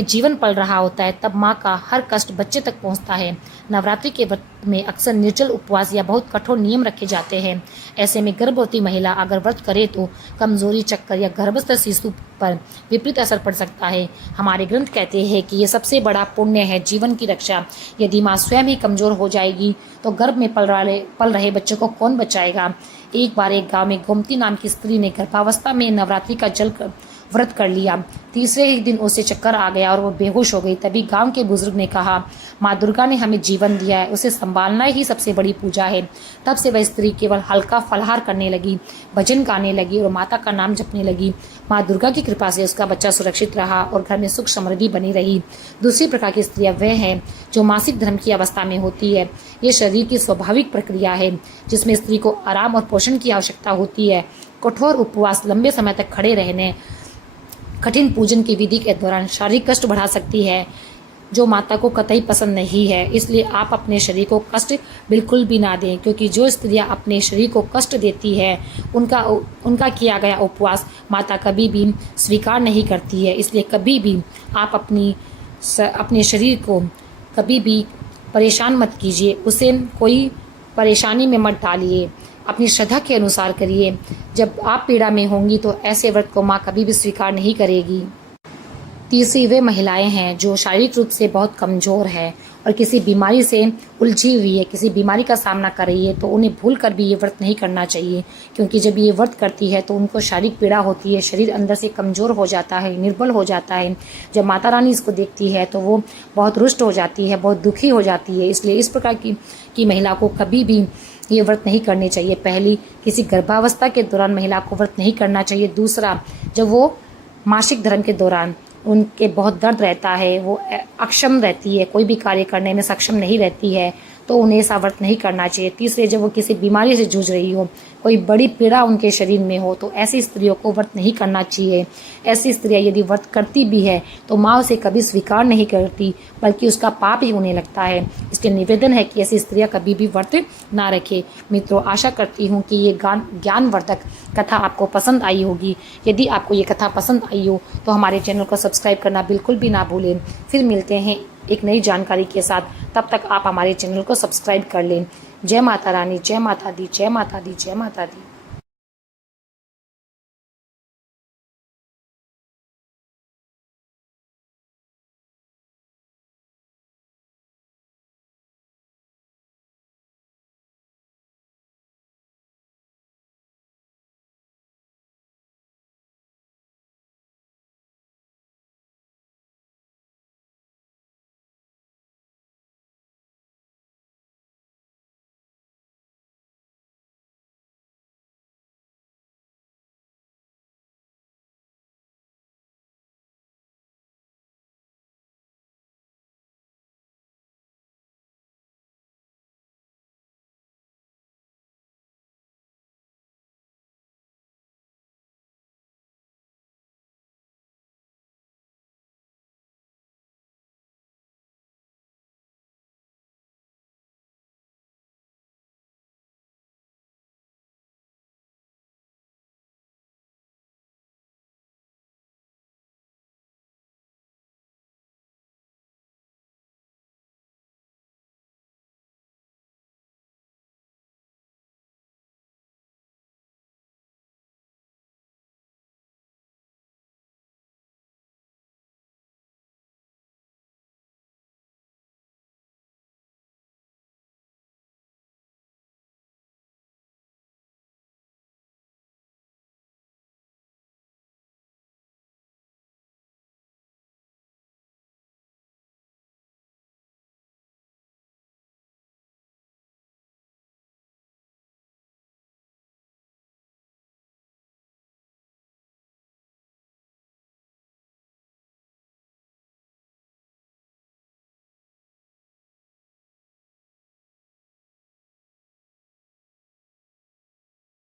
जीवन पल रहा होता है तब माँ का हर कष्ट बच्चे तक पहुँचता है। नवरात्रि के व्रत में अक्सर निर्जल उपवास या बहुत कठोर नियम रखे जाते हैं। ऐसे में गर्भवती महिला अगर व्रत करे तो कमजोरी, चक्कर या गर्भस्थ शिशु पर विपरीत असर पड़ सकता है। हमारे ग्रंथ कहते हैं कि ये सबसे बड़ा पुण्य है, जीवन की रक्षा। यदि माँ स्वयं ही कमजोर हो जाएगी तो गर्भ में पल रहे बच्चों को कौन बचाएगा। एक बार एक गाँव में गोमती नाम की स्त्री ने गर्भावस्था में नवरात्रि का व्रत कर लिया। तीसरे ही दिन उसे चक्कर आ गया और वो बेहोश हो गई। तभी गांव के बुजुर्ग ने कहा, माँ दुर्गा ने हमें जीवन दिया है, उसे संभालना ही सबसे बड़ी पूजा है। तब से वह स्त्री केवल हल्का फलाहार करने लगी, भजन गाने लगी और माता का नाम जपने लगी। माँ दुर्गा की कृपा से उसका बच्चा सुरक्षित रहा और घर में सुख समृद्धि बनी रही। दूसरी प्रकार की स्त्रियां वह हैं जो मासिक धर्म की अवस्था में होती है। ये शरीर की स्वाभाविक प्रक्रिया है जिसमें स्त्री को आराम और पोषण की आवश्यकता होती है। कठोर उपवास, लंबे समय तक खड़े रहने, कठिन पूजन की विधि के दौरान शारीरिक कष्ट बढ़ा सकती है, जो माता को कतई पसंद नहीं है। इसलिए आप अपने शरीर को कष्ट बिल्कुल भी ना दें, क्योंकि जो स्त्रियां अपने शरीर को कष्ट देती है उनका किया गया उपवास माता कभी भी स्वीकार नहीं करती है। इसलिए कभी भी आप अपने शरीर को कभी भी परेशान मत कीजिए, उसे कोई परेशानी में मत डालिए। अपनी श्रद्धा के अनुसार करिए। जब आप पीड़ा में होंगी तो ऐसे व्रत को माँ कभी भी स्वीकार नहीं करेगी। तीसरी वे महिलाएं हैं जो शारीरिक रूप से बहुत कमजोर है और किसी बीमारी से उलझी हुई है, किसी बीमारी का सामना कर रही है, तो उन्हें भूल कर भी ये व्रत नहीं करना चाहिए। क्योंकि जब ये व्रत करती है तो उनको शारीरिक पीड़ा होती है, शरीर अंदर से कमज़ोर हो जाता है, निर्बल हो जाता है। जब माता रानी इसको देखती है तो वो बहुत रुष्ट हो जाती है, बहुत दुखी हो जाती है। इसलिए इस प्रकार की महिला को कभी भी ये व्रत नहीं करने चाहिए। पहली, किसी गर्भावस्था के दौरान महिला को व्रत नहीं करना चाहिए। दूसरा, जब वो मासिक धर्म के दौरान उनके बहुत दर्द रहता है, वो अक्षम रहती है, कोई भी कार्य करने में सक्षम नहीं रहती है, तो उन्हें ऐसा व्रत नहीं करना चाहिए। तीसरे, जब वो किसी बीमारी से जूझ रही हो, कोई बड़ी पीड़ा उनके शरीर में हो, तो ऐसी स्त्रियों को व्रत नहीं करना चाहिए। ऐसी स्त्रियां यदि व्रत करती भी है तो माँ उसे कभी स्वीकार नहीं करती, बल्कि उसका पाप ही होने लगता है। इसलिए निवेदन है कि ऐसी स्त्रियां कभी भी व्रत ना रखें। मित्रों, आशा करती हूँ कि ये ज्ञानवर्धक कथा आपको पसंद आई होगी। यदि आपको ये कथा पसंद आई हो तो हमारे चैनल को सब्सक्राइब करना बिल्कुल भी ना भूलें। फिर मिलते हैं एक नई जानकारी के साथ। तब तक आप हमारे चैनल को सब्सक्राइब कर लें। जय माता रानी, जय माता दी, जय माता दी, जय माता दी।